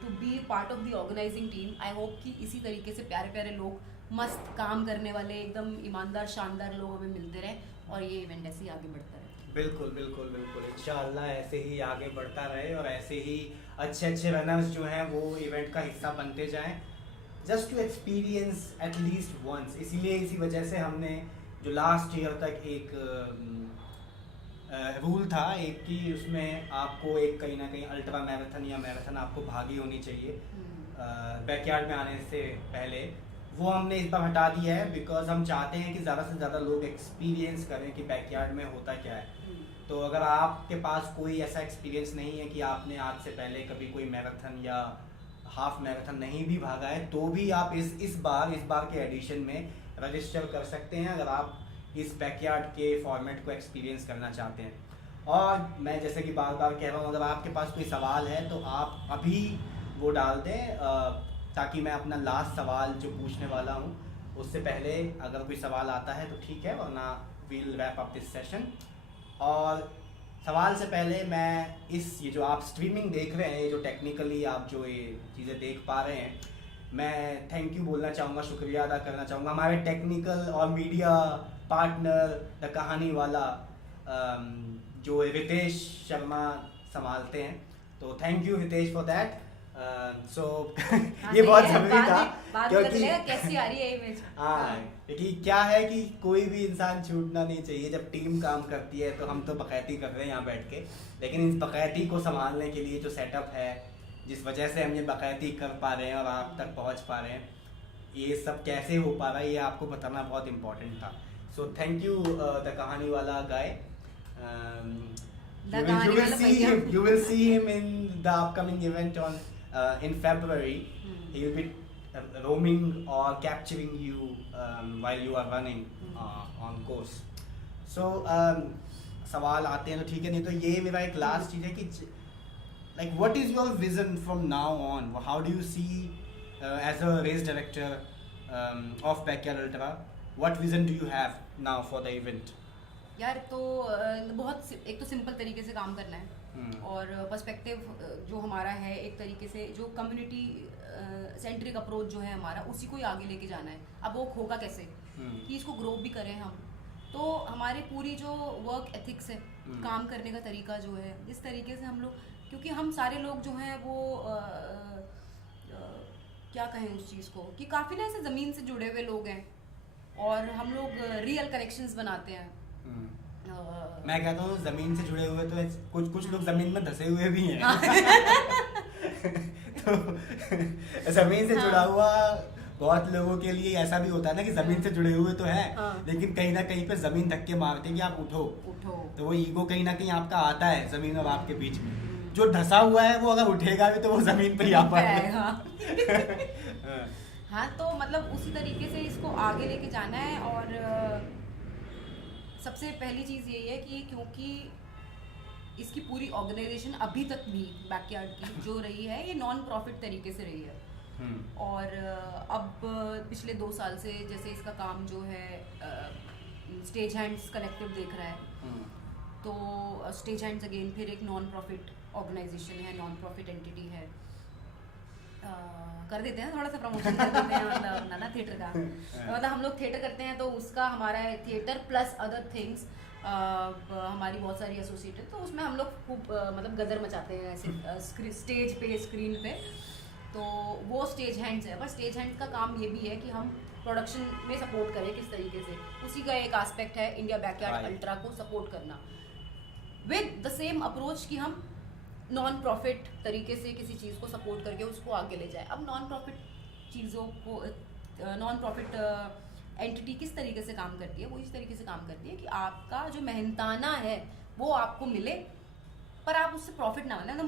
to be part of the organizing team. I hope कि इसी तरीके से प्यारे प्यारे लोग, मस्त काम करने वाले, एकदम ईमानदार शानदार लोग हमें मिलते रहें और ये इवेंट ऐसे ही आगे बढ़ता रहे। बिल्कुल बिल्कुल बिल्कुल, इंशाल्लाह ऐसे ही आगे बढ़ता रहे और ऐसे ही अच्छे अच्छे रनर्स जो हैं वो इवेंट का हिस्सा बनते जाएं, just to experience at least once. इसीलिए इसी वजह से हमने जो लास्ट ईयर तक एक रूल था एक कि उसमें आपको एक कहीं ना कहीं अल्ट्रा मैराथन या मैराथन आपको भागी होनी चाहिए बैकयार्ड में आने से पहले, वो हमने इस बार हटा दिया है बिकॉज हम चाहते हैं कि ज़्यादा से ज़्यादा लोग एक्सपीरियंस करें कि बैकयार्ड में होता क्या है। तो अगर आपके पास कोई ऐसा एक्सपीरियंस नहीं है कि आपने आज से पहले कभी कोई मैराथन या हाफ मैराथन नहीं भी भागा है, तो भी आप इस बार के एडिशन में रजिस्टर कर सकते हैं अगर आप इस बैकयार्ड के फॉर्मेट को एक्सपीरियंस करना चाहते हैं। और मैं जैसे कि बार बार कह रहा हूँ, अगर आपके पास कोई सवाल है तो आप अभी वो डाल दें ताकि मैं अपना लास्ट सवाल जो पूछने वाला हूँ उससे पहले अगर कोई सवाल आता है तो ठीक है, वरना we'll wrap up this session. और सवाल से पहले मैं ये जो आप स्ट्रीमिंग देख रहे हैं, ये जो टेक्निकली आप जो ये चीज़ें देख पा रहे हैं, मैं थैंक यू बोलना चाहूँगा, शुक्रिया अदा करना चाहूँगा हमारे टेक्निकल और मीडिया पार्टनर द कहानी वाला जो रितेश शर्मा संभालते हैं, तो thank you Ritesh for that. So ये बहुत जरूरी था क्योंकि कैसी आ रही है इमेज। हाँ, क्योंकि क्या है कि कोई भी इंसान छूटना नहीं चाहिए। जब टीम काम करती है तो हम तो बकैती कर रहे हैं यहाँ बैठ के, लेकिन इस बकैती को संभालने के लिए जो सेटअप है, जिस वजह से हम ये बकैती कर पा रहे हैं और आप तक पहुँच पा रहे हैं, ये सब कैसे हो पा रहा है ये आपको बताना बहुत इम्पोर्टेंट था। सो थैंक यू द कहानी वाला गाय। You will see him in the upcoming event in February. He will be roaming or capturing you while you are running on course. So सवाल आते हैं तो ठीक है, नहीं तो ये मेरा एक लास्ट चीज़ है कि like what is your vision from now on? How do you see as a race director of Backyard Ultra? What vision do you have now for the event? यार तो बहुत एक तो सिंपल तरीके से काम करना है और पर्सपेक्टिव जो हमारा है, एक तरीके से जो कम्युनिटी सेंट्रिक अप्रोच जो है हमारा, उसी को ही आगे लेके जाना है। अब वो होगा कैसे कि इसको ग्रो भी करें हम, तो हमारी पूरी जो वर्क एथिक्स है, काम करने का तरीका जो है, इस तरीके से हम लोग, क्योंकि हम सारे लोग जो हैं वो क्या कहें उस चीज़ को कि काफ़ी ना ऐसे ज़मीन से जुड़े हुए लोग हैं और हम लोग रियल कनेक्शंस बनाते हैं। मैं कहता हूँ जमीन से जुड़े हुए तो कुछ लोग जमीन में धसे हुए भी हैं। तो जमीन से जुड़ा हुआ बहुत लोगों के लिए ऐसा भी होता है ना कि जमीन से जुड़े हुए तो हैं, लेकिन कहीं ना कहीं पे जमीन धक्के मारते हैं कि आप उठो। तो वो ईगो कहीं ना कहीं आपका आता है जमीन और आपके बीच में। जो धसा हुआ है वो अगर उठेगा भी तो वो जमीन पर ही आ पाएगा। हाँ, तो मतलब उसी तरीके से इसको आगे लेके जाना है। और सबसे पहली चीज़ यही है कि क्योंकि इसकी पूरी ऑर्गेनाइजेशन अभी तक भी बैकयार्ड की जो रही है, ये नॉन प्रॉफिट तरीके से रही है। और अब पिछले 2 साल से जैसे इसका काम जो है स्टेज हैंड्स कलेक्टिव देख रहा है, तो स्टेज हैंड्स अगेन फिर एक नॉन प्रॉफिट ऑर्गेनाइजेशन है, नॉन प्रॉफिट एंटिटी है। कर देते हैं थोड़ा सा प्रमोशन कर देते हैं मतलब ना थिएटर का, मतलब हम लोग थिएटर करते हैं तो उसका हमारा थिएटर प्लस अदर थिंग्स हमारी बहुत सारी एसोसिएटेड, तो उसमें हम लोग खूब मतलब गदर मचाते हैं ऐसे स्टेज पे, स्क्रीन पे। तो वो स्टेज हैंड्स है। बस स्टेज हैंड्स का काम ये भी है कि हम प्रोडक्शन में सपोर्ट करें किस तरीके से, उसी का एक एस्पेक्ट है इंडिया बैकयार्ड अल्ट्रा को सपोर्ट करना विद द सेम अप्रोच कि हम नॉन प्रॉफिट तरीके से किसी चीज़ को सपोर्ट करके उसको आगे ले जाए। अब नॉन प्रॉफिट चीज़ों को, नॉन प्रॉफिट एंटिटी किस तरीके से काम करती है, वो इस तरीके से काम करती है कि आपका जो मेहनताना है वो आपको मिले, पर आप उससे प्रॉफिट ना मिले। तो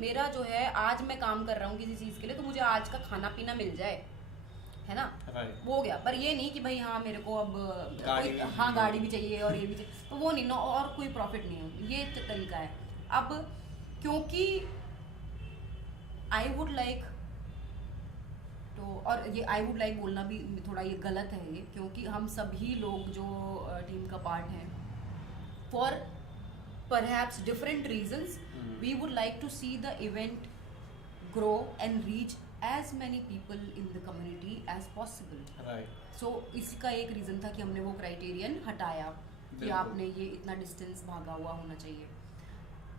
मेरा जो है, आज मैं काम कर रहा हूँ किसी चीज़ के लिए, तो मुझे आज का खाना पीना मिल जाए, है ना, Right. वो हो गया। पर ये नहीं कि भाई हाँ मेरे को अब गाड़ी कोई भी हाँ गाड़ी भी चाहिए और ये भी चाहिए, तो वो नहीं ना, और कोई प्रॉफिट नहीं है, ये तरीका है। अब क्योंकि आई वुड लाइक तो, और ये आई वुड लाइक बोलना भी थोड़ा ये गलत है ये, क्योंकि हम सभी लोग जो टीम का पार्ट हैं, for perhaps different reasons, we would like to see the event grow and reach as many people in the community as possible. Right. So इसका एक रीज़न था कि हमने वो क्राइटेरियन हटाया कि बिल्कुल। आपने ये इतना डिस्टेंस भागा हुआ होना चाहिए।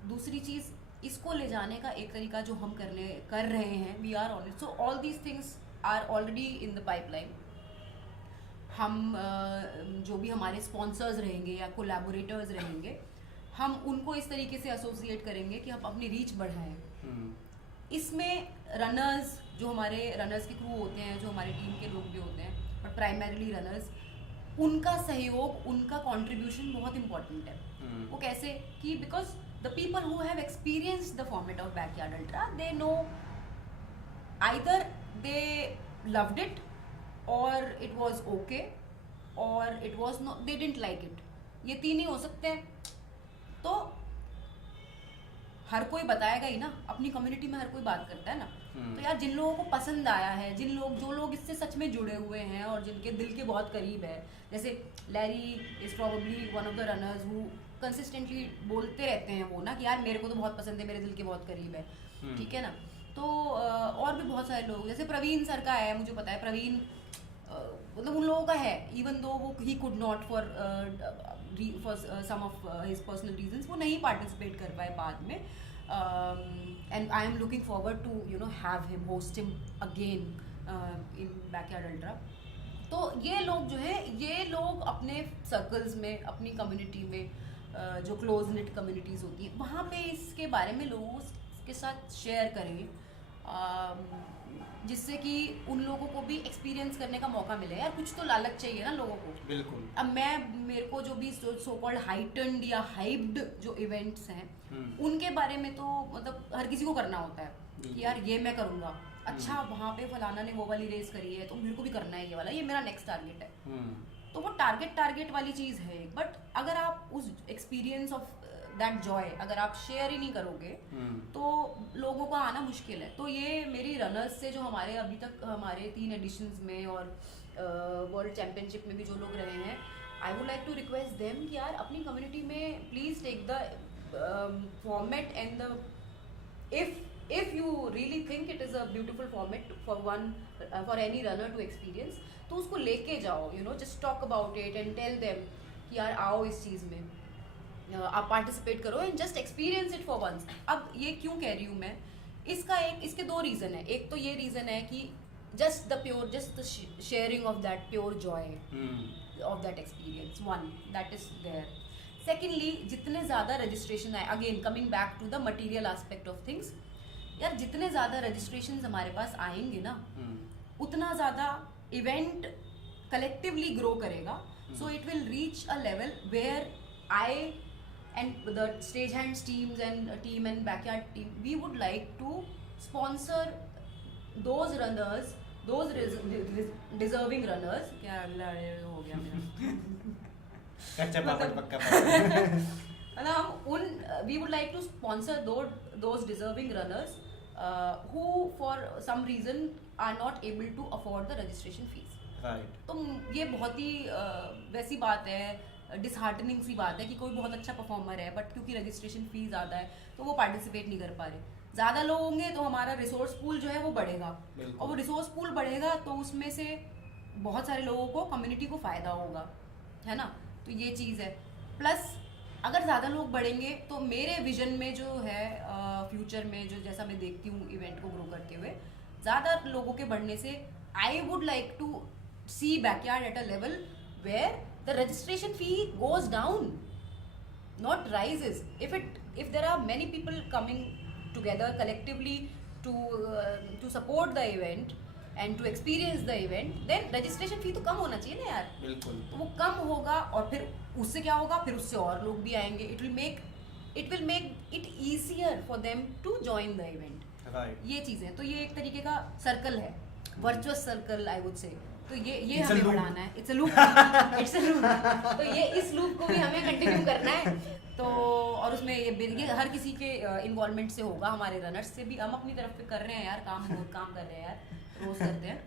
दूसरी चीज़, इसको ले जाने का एक तरीका जो हम कर रहे हैं, we are on it, so all these things are already in the pipeline. हम जो भी हमारे स्पॉन्सर्स रहेंगे या कोलैबोरेटर्स रहेंगे, हम उनको इस तरीके से एसोसिएट करेंगे कि हम अपनी रीच बढ़ाएं। इसमें रनर्स, जो हमारे रनर्स की क्रू होते हैं, जो हमारे टीम के लोग भी होते हैं, बट प्राइमरीली रनर्स, उनका सहयोग, उनका कंट्रीब्यूशन बहुत इंपॉर्टेंट है। वो कैसे कि because the people who have experience the format of backyard ultra, they know either they loved it और इट वाज ओके और it was not, they didn't like it. ये तीन ही हो सकते हैं। तो हर कोई बताएगा ही ना, अपनी कम्युनिटी में हर कोई बात करता है ना। तो यार जिन लोगों को पसंद आया है, जो लोग इससे सच में जुड़े हुए हैं और जिनके दिल के बहुत करीब है, जैसे Larry is probably one of the runners who consistently बोलते रहते हैं वो ना कि यार मेरे को तो बहुत पसंद है, मेरे दिल के बहुत करीब है, ठीक है ना। तो और भी बहुत सारे लोग, जैसे प्रवीण सर का है, मुझे पता है प्रवीण, मतलब उन लोगों का है, इवन दो वो he could not for some of his personal reasons, वो नहीं पार्टिसिपेट कर पाए बाद में, and I am looking forward to you know have him, host him again in backyard ultra. तो ये लोग जो है, ये लोग अपने सर्कल्स में, अपनी कम्युनिटी में, जो क्लोज निट कम्युनिटीज़ होती हैं, वहाँ पे इसके बारे में लोगों के साथ शेयर करें, जिससे कि उन लोगों को भी एक्सपीरियंस करने का मौका मिले। यार कुछ तो लालच चाहिए ना लोगों को। बिल्कुल। अब मेरे को जो भी सो कॉल्ड हाइटन्ड या हाइप्ड जो इवेंट्स हैं, उनके बारे में तो मतलब हर किसी को करना होता है कि यार ये मैं करूँगा, अच्छा वहाँ पे फलाना ने वो वाली रेस करी है तो मेरे को भी करना है ये वाला, ये मेरा नेक्स्ट टारगेट है। तो वो टारगेट वाली चीज़ है। बट अगर आप उस एक्सपीरियंस ऑफ दैट जॉय अगर आप शेयर ही नहीं करोगे तो लोगों का आना मुश्किल है। तो ये मेरी रनर्स से, जो हमारे अभी तक हमारे 3 एडिशंस में और वर्ल्ड चैम्पियनशिप में भी जो लोग रहे हैं, I would like to request them कि यार अपनी कम्युनिटी में please take the format and the if you really think it is a beautiful format for any runner to experience, तो उसको लेके जाओ, you know, just talk about it and tell them कि यार आओ इस चीज़ में आप पार्टिसिपेट करो and just experience it for once. अब ये क्यों कह रही हूँ मैं, इसके 2 रीज़न है। एक तो ये रीज़न है कि just the sharing of that pure joy of that experience, one that is there. Secondly, जितने ज़्यादा रजिस्ट्रेशन आए, again coming back to the material aspect of things, यार जितने ज़्यादा रजिस्ट्रेशन हमारे पास आएंगे ना, उतना ज़्यादा इवेंट कलेक्टिवली ग्रो करेगा। So it will reach a level where I and the stage hands team and backyard team, we would like to sponsor those runners, those deserving runners. क्या हो गया मेरा कच्चा पापड़ पक्का मतलब हम we would like to sponsor those deserving runners who for some reason are not able to afford the registration fees. Right. तो ये बहुत ही वैसी बात है, डिसहार्टनिंग सी बात है कि कोई बहुत अच्छा परफॉर्मर है बट क्योंकि रजिस्ट्रेशन फी ज़्यादा है तो वो पार्टिसिपेट नहीं कर पा रहे। ज़्यादा लोग होंगे तो हमारा रिसोर्स पूल जो है वो बढ़ेगा, और वो रिसोर्स पूल बढ़ेगा तो उसमें से बहुत सारे लोगों को, कम्युनिटी को फ़ायदा होगा, है ना। तो ये चीज़ है। प्लस अगर ज़्यादा लोग बढ़ेंगे तो मेरे विजन में जो है फ्यूचर में, जो जैसा मैं देखती हूँ इवेंट को ग्रो करते हुए, ज़्यादा लोगों के बढ़ने से I would like to see backyard at a level where the registration fee goes down, not rises. if there are many people coming together collectively to support the event and to experience the event, then registration fee तो कम होना चाहिए ना यार। बिल्कुल। तो वो कम होगा और फिर उससे क्या होगा, फिर उससे और लोग भी आएंगे। it will make it easier for them to join the event. Right. ये चीज़ें, तो ये एक तरीके का सर्कल है। Virtuous circle I would say. तो ये It's a हमें loop. बढ़ाना है, it's a loop, it's a loop. तो ये इस लूप को भी हमें कंटिन्यू करना है। तो और उसमें ये हर किसी के इन्वॉल्वमेंट से होगा, हमारे रनर्स से भी। हम अपनी तरफ पे कर रहे हैं यार, बहुत काम कर रहे हैं यार, रोज करते हैं।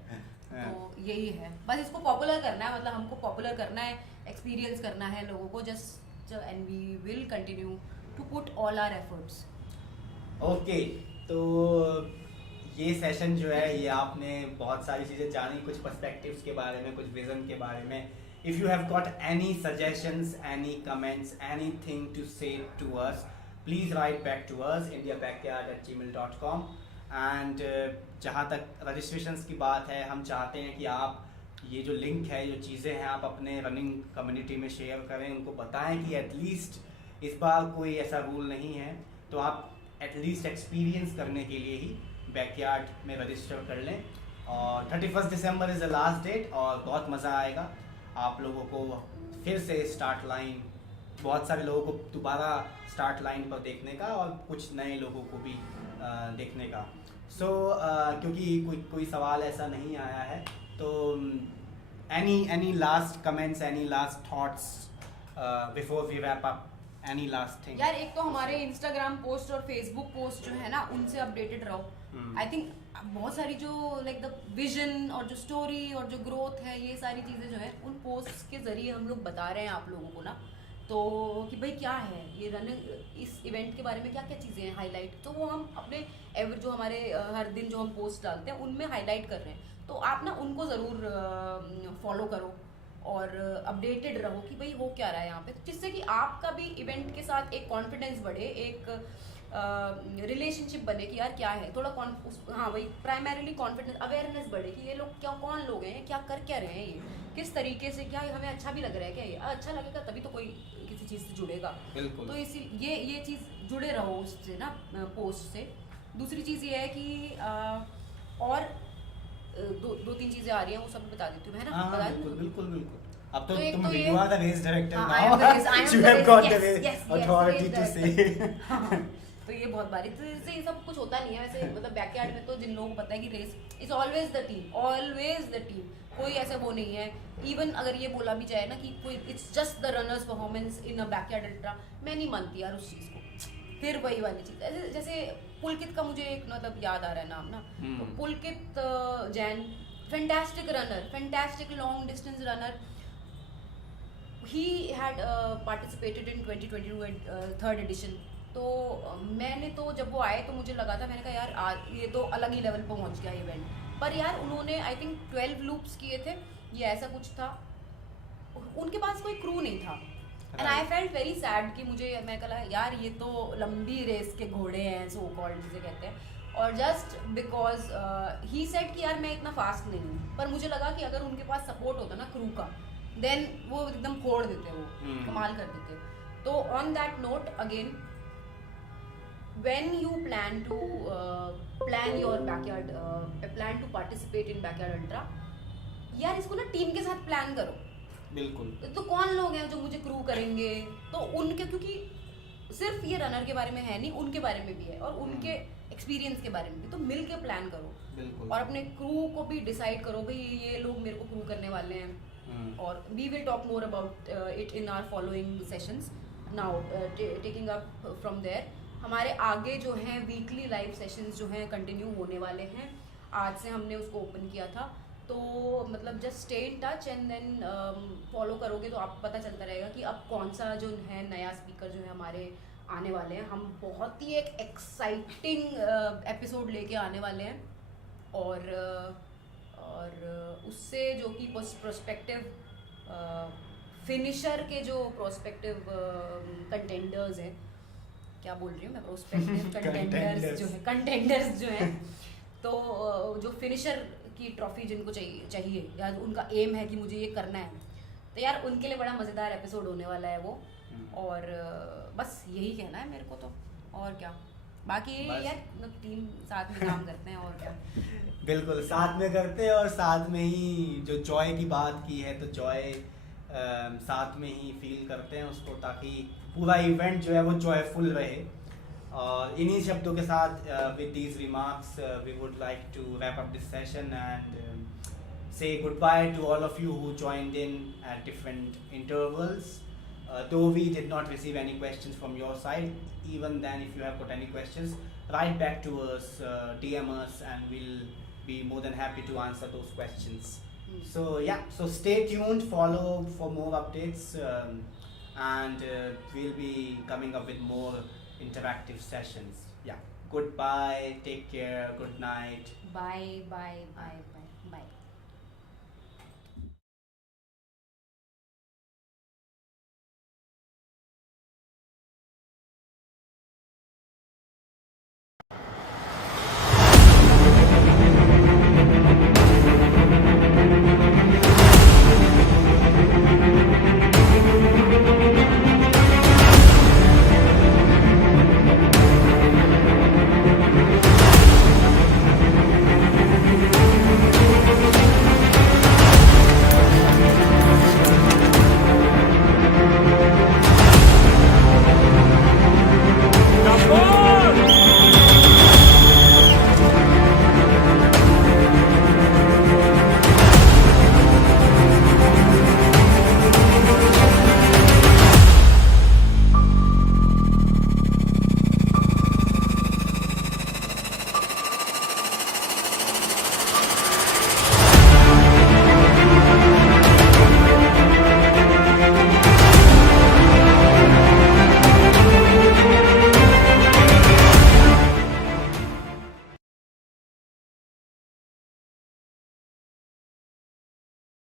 तो यही है, बस इसको पॉपुलर करना है, मतलब हमको पॉपुलर करना है, एक्सपीरियंस करना है लोगों को, just and we will continue to put all our efforts. Okay, तो ये सेशन जो है, ये आपने बहुत सारी चीज़ें जानी, कुछ पर्सपेक्टिव्स के बारे में, कुछ विजन के बारे में। If you have got any suggestions, any comments, anything to say to us, please write back to us indiabackyard@gmail.com। And जहाँ तक रजिस्ट्रेशंस की बात है, हम चाहते हैं कि आप ये जो लिंक है, जो चीज़ें हैं, आप अपने रनिंग कम्युनिटी में शेयर करें, उनको बताएं कि एटलीस्ट इस बार कोई ऐसा रूल नहीं है, तो आप एटलीस्ट एक्सपीरियंस करने के लिए ही बैकयार्ड में रजिस्टर कर लें। और 31 दिसंबर इज़ द लास्ट डेट, और बहुत मज़ा आएगा आप लोगों को फिर से स्टार्ट लाइन, बहुत सारे लोगों को दोबारा स्टार्ट लाइन पर देखने का, और कुछ नए लोगों को भी देखने का। सो क्योंकि कोई सवाल ऐसा नहीं आया है, तो any last comments, any last thoughts before we wrap up, any last thing? यार एक तो हमारे इंस्टाग्राम पोस्ट और फेसबुक पोस्ट जो है ना, उनसे अपडेटेड रहो। आई थिंक बहुत सारी जो लाइक द विजन और जो स्टोरी और जो ग्रोथ है, ये सारी चीज़ें जो है उन पोस्ट के जरिए हम लोग बता रहे हैं आप लोगों को ना, तो कि भाई क्या है ये रनिंग, इस इवेंट के बारे में क्या क्या चीज़ें हैं हाईलाइट, तो वो हम अपने जो हमारे हर दिन जो हम पोस्ट डालते हैं उनमें हाईलाइट कर रहे हैं। तो आप ना उनको ज़रूर फॉलो करो और अपडेटेड रहो कि भाई हो क्या रहा है यहाँ पे, जिससे कि आपका भी इवेंट के साथ एक कॉन्फिडेंस बढ़े, एक रिलेशनशिप बने कि यार क्या है, थोड़ा हाँ वही प्राइमरीली कॉन्फिडेंस, अवेयरनेस बढ़े कि ये लोग क्या, कौन लोग हैं, क्या कर क्या रहे हैं, ये किस तरीके से, क्या हमें अच्छा भी लग रहा है, क्या ये अच्छा लगेगा तभी तो कोई किसी चीज़ से जुड़ेगा। बिल्कुल। तो इसी ये चीज़ जुड़े रहो उससे ना, पोस्ट से। दूसरी चीज़ ये है कि और दो तीन चीज़ें आ रही हैं, वो सब बता देती हूँ, है ना? बता दूँ? बिल्कुल। अब तो एक तुम तो ये- you are the race director हाँ, now. I am the race- You have got the yes, authority race to director. say. हाँ, तो ये बहुत बारी, तो इससे ये सब कुछ होता नहीं है वैसे, मतलब बैकयार्ड में तो जिन लोगों को पता है कि race is always the team, कोई ऐसा वो नहीं है। इवन अगर ये बोला भी जाए ना कि कोई it's just the runners performance in a backyard ultra, मैं नहीं मानती यार उस चीज़ को। फिर वही वाली चीज़, जैसे पुलकित का मुझे एक मतलब याद आ रहा है नाम ना, तो Pulkit Jain, fantastic runner, fantastic long distance runner. He had participated in 2022 third edition. तो मैंने तो जब वो आए तो मुझे लगा था, मैंने कहा यार ये तो अलग ही लेवल पर पहुंच गया इवेंट, पर यार उन्होंने आई थिंक 12 लूप्स किए थे, ये ऐसा कुछ था, उनके पास कोई क्रू नहीं था। And I felt very sad कि मैं कहा यार ये तो लंबी रेस के घोड़े हैं, सो कॉल्ड जिसे कहते हैं, और जस्ट बिकॉज ही सेड कि यार मैं इतना फास्ट नहीं हूँ, पर मुझे लगा कि अगर उनके पास सपोर्ट होता ना क्रू का, देन वो एकदम फोड़ देते, वो कमाल कर देते। तो on that note again, when you plan to plan your backyard plan to participate in backyard ultra, यार इसको ना टीम के साथ प्लान करो। बिल्कुल। तो कौन लोग हैं जो मुझे क्रू करेंगे, तो उनके, क्योंकि सिर्फ ये रनर के बारे में है नहीं, उनके बारे में भी है और उनके एक्सपीरियंस के बारे में भी, तो मिल के प्लान करो। बिल्कुल। और अपने क्रू को भी डिसाइड करो भाई ये लोग मेरे को क्रू करने वाले हैं, और we will talk more about it in our following sessions. Now taking up from there, हमारे आगे जो हैं वीकली लाइव सेशंस जो हैं कंटिन्यू होने वाले हैं। आज से हमने उसको ओपन किया था, तो मतलब just stay in touch and then follow करोगे तो आपको पता चलता रहेगा कि अब कौन सा जो है नया स्पीकर जो है हमारे आने वाले हैं। हम बहुत ही एक एक्साइटिंग एपिसोड लेके आने वाले हैं, और उससे जो कि प्रोस्पेक्टिव फिनिशर के जो प्रोस्पेक्टिव कंटेंडर्स हैं, क्या बोल रही हूँ मैं, प्रोस्पेक्टिव कंटेंडर्स जो हैं, तो जो फिनिशर की ट्रॉफी जिनको चाहिए या उनका एम है कि मुझे ये करना है, तो यार उनके लिए बड़ा मज़ेदार एपिसोड होने वाला है वो। और बस यही कहना है मेरे को तो, और क्या, बाकी यार टीम साथ में काम करते हैं, और क्या। बिल्कुल साथ में करते हैं, और साथ में ही जो जॉय की बात की है, तो जॉय साथ में ही फील करते हैं उसको, ताकि पूरा इवेंट जो है वो जॉयफुल रहे। और इन्हीं शब्दों के साथ with these remarks we would like to wrap up this session and say goodbye to all of you who joined in at different intervals. Though we did not receive any questions from your side, even then if you have got any questions, write back to us, DM us, and we'll be more than happy to answer those questions. So yeah, so stay tuned, follow for more updates, and we'll be coming up with more interactive sessions. Yeah, goodbye, take care, good night. Bye.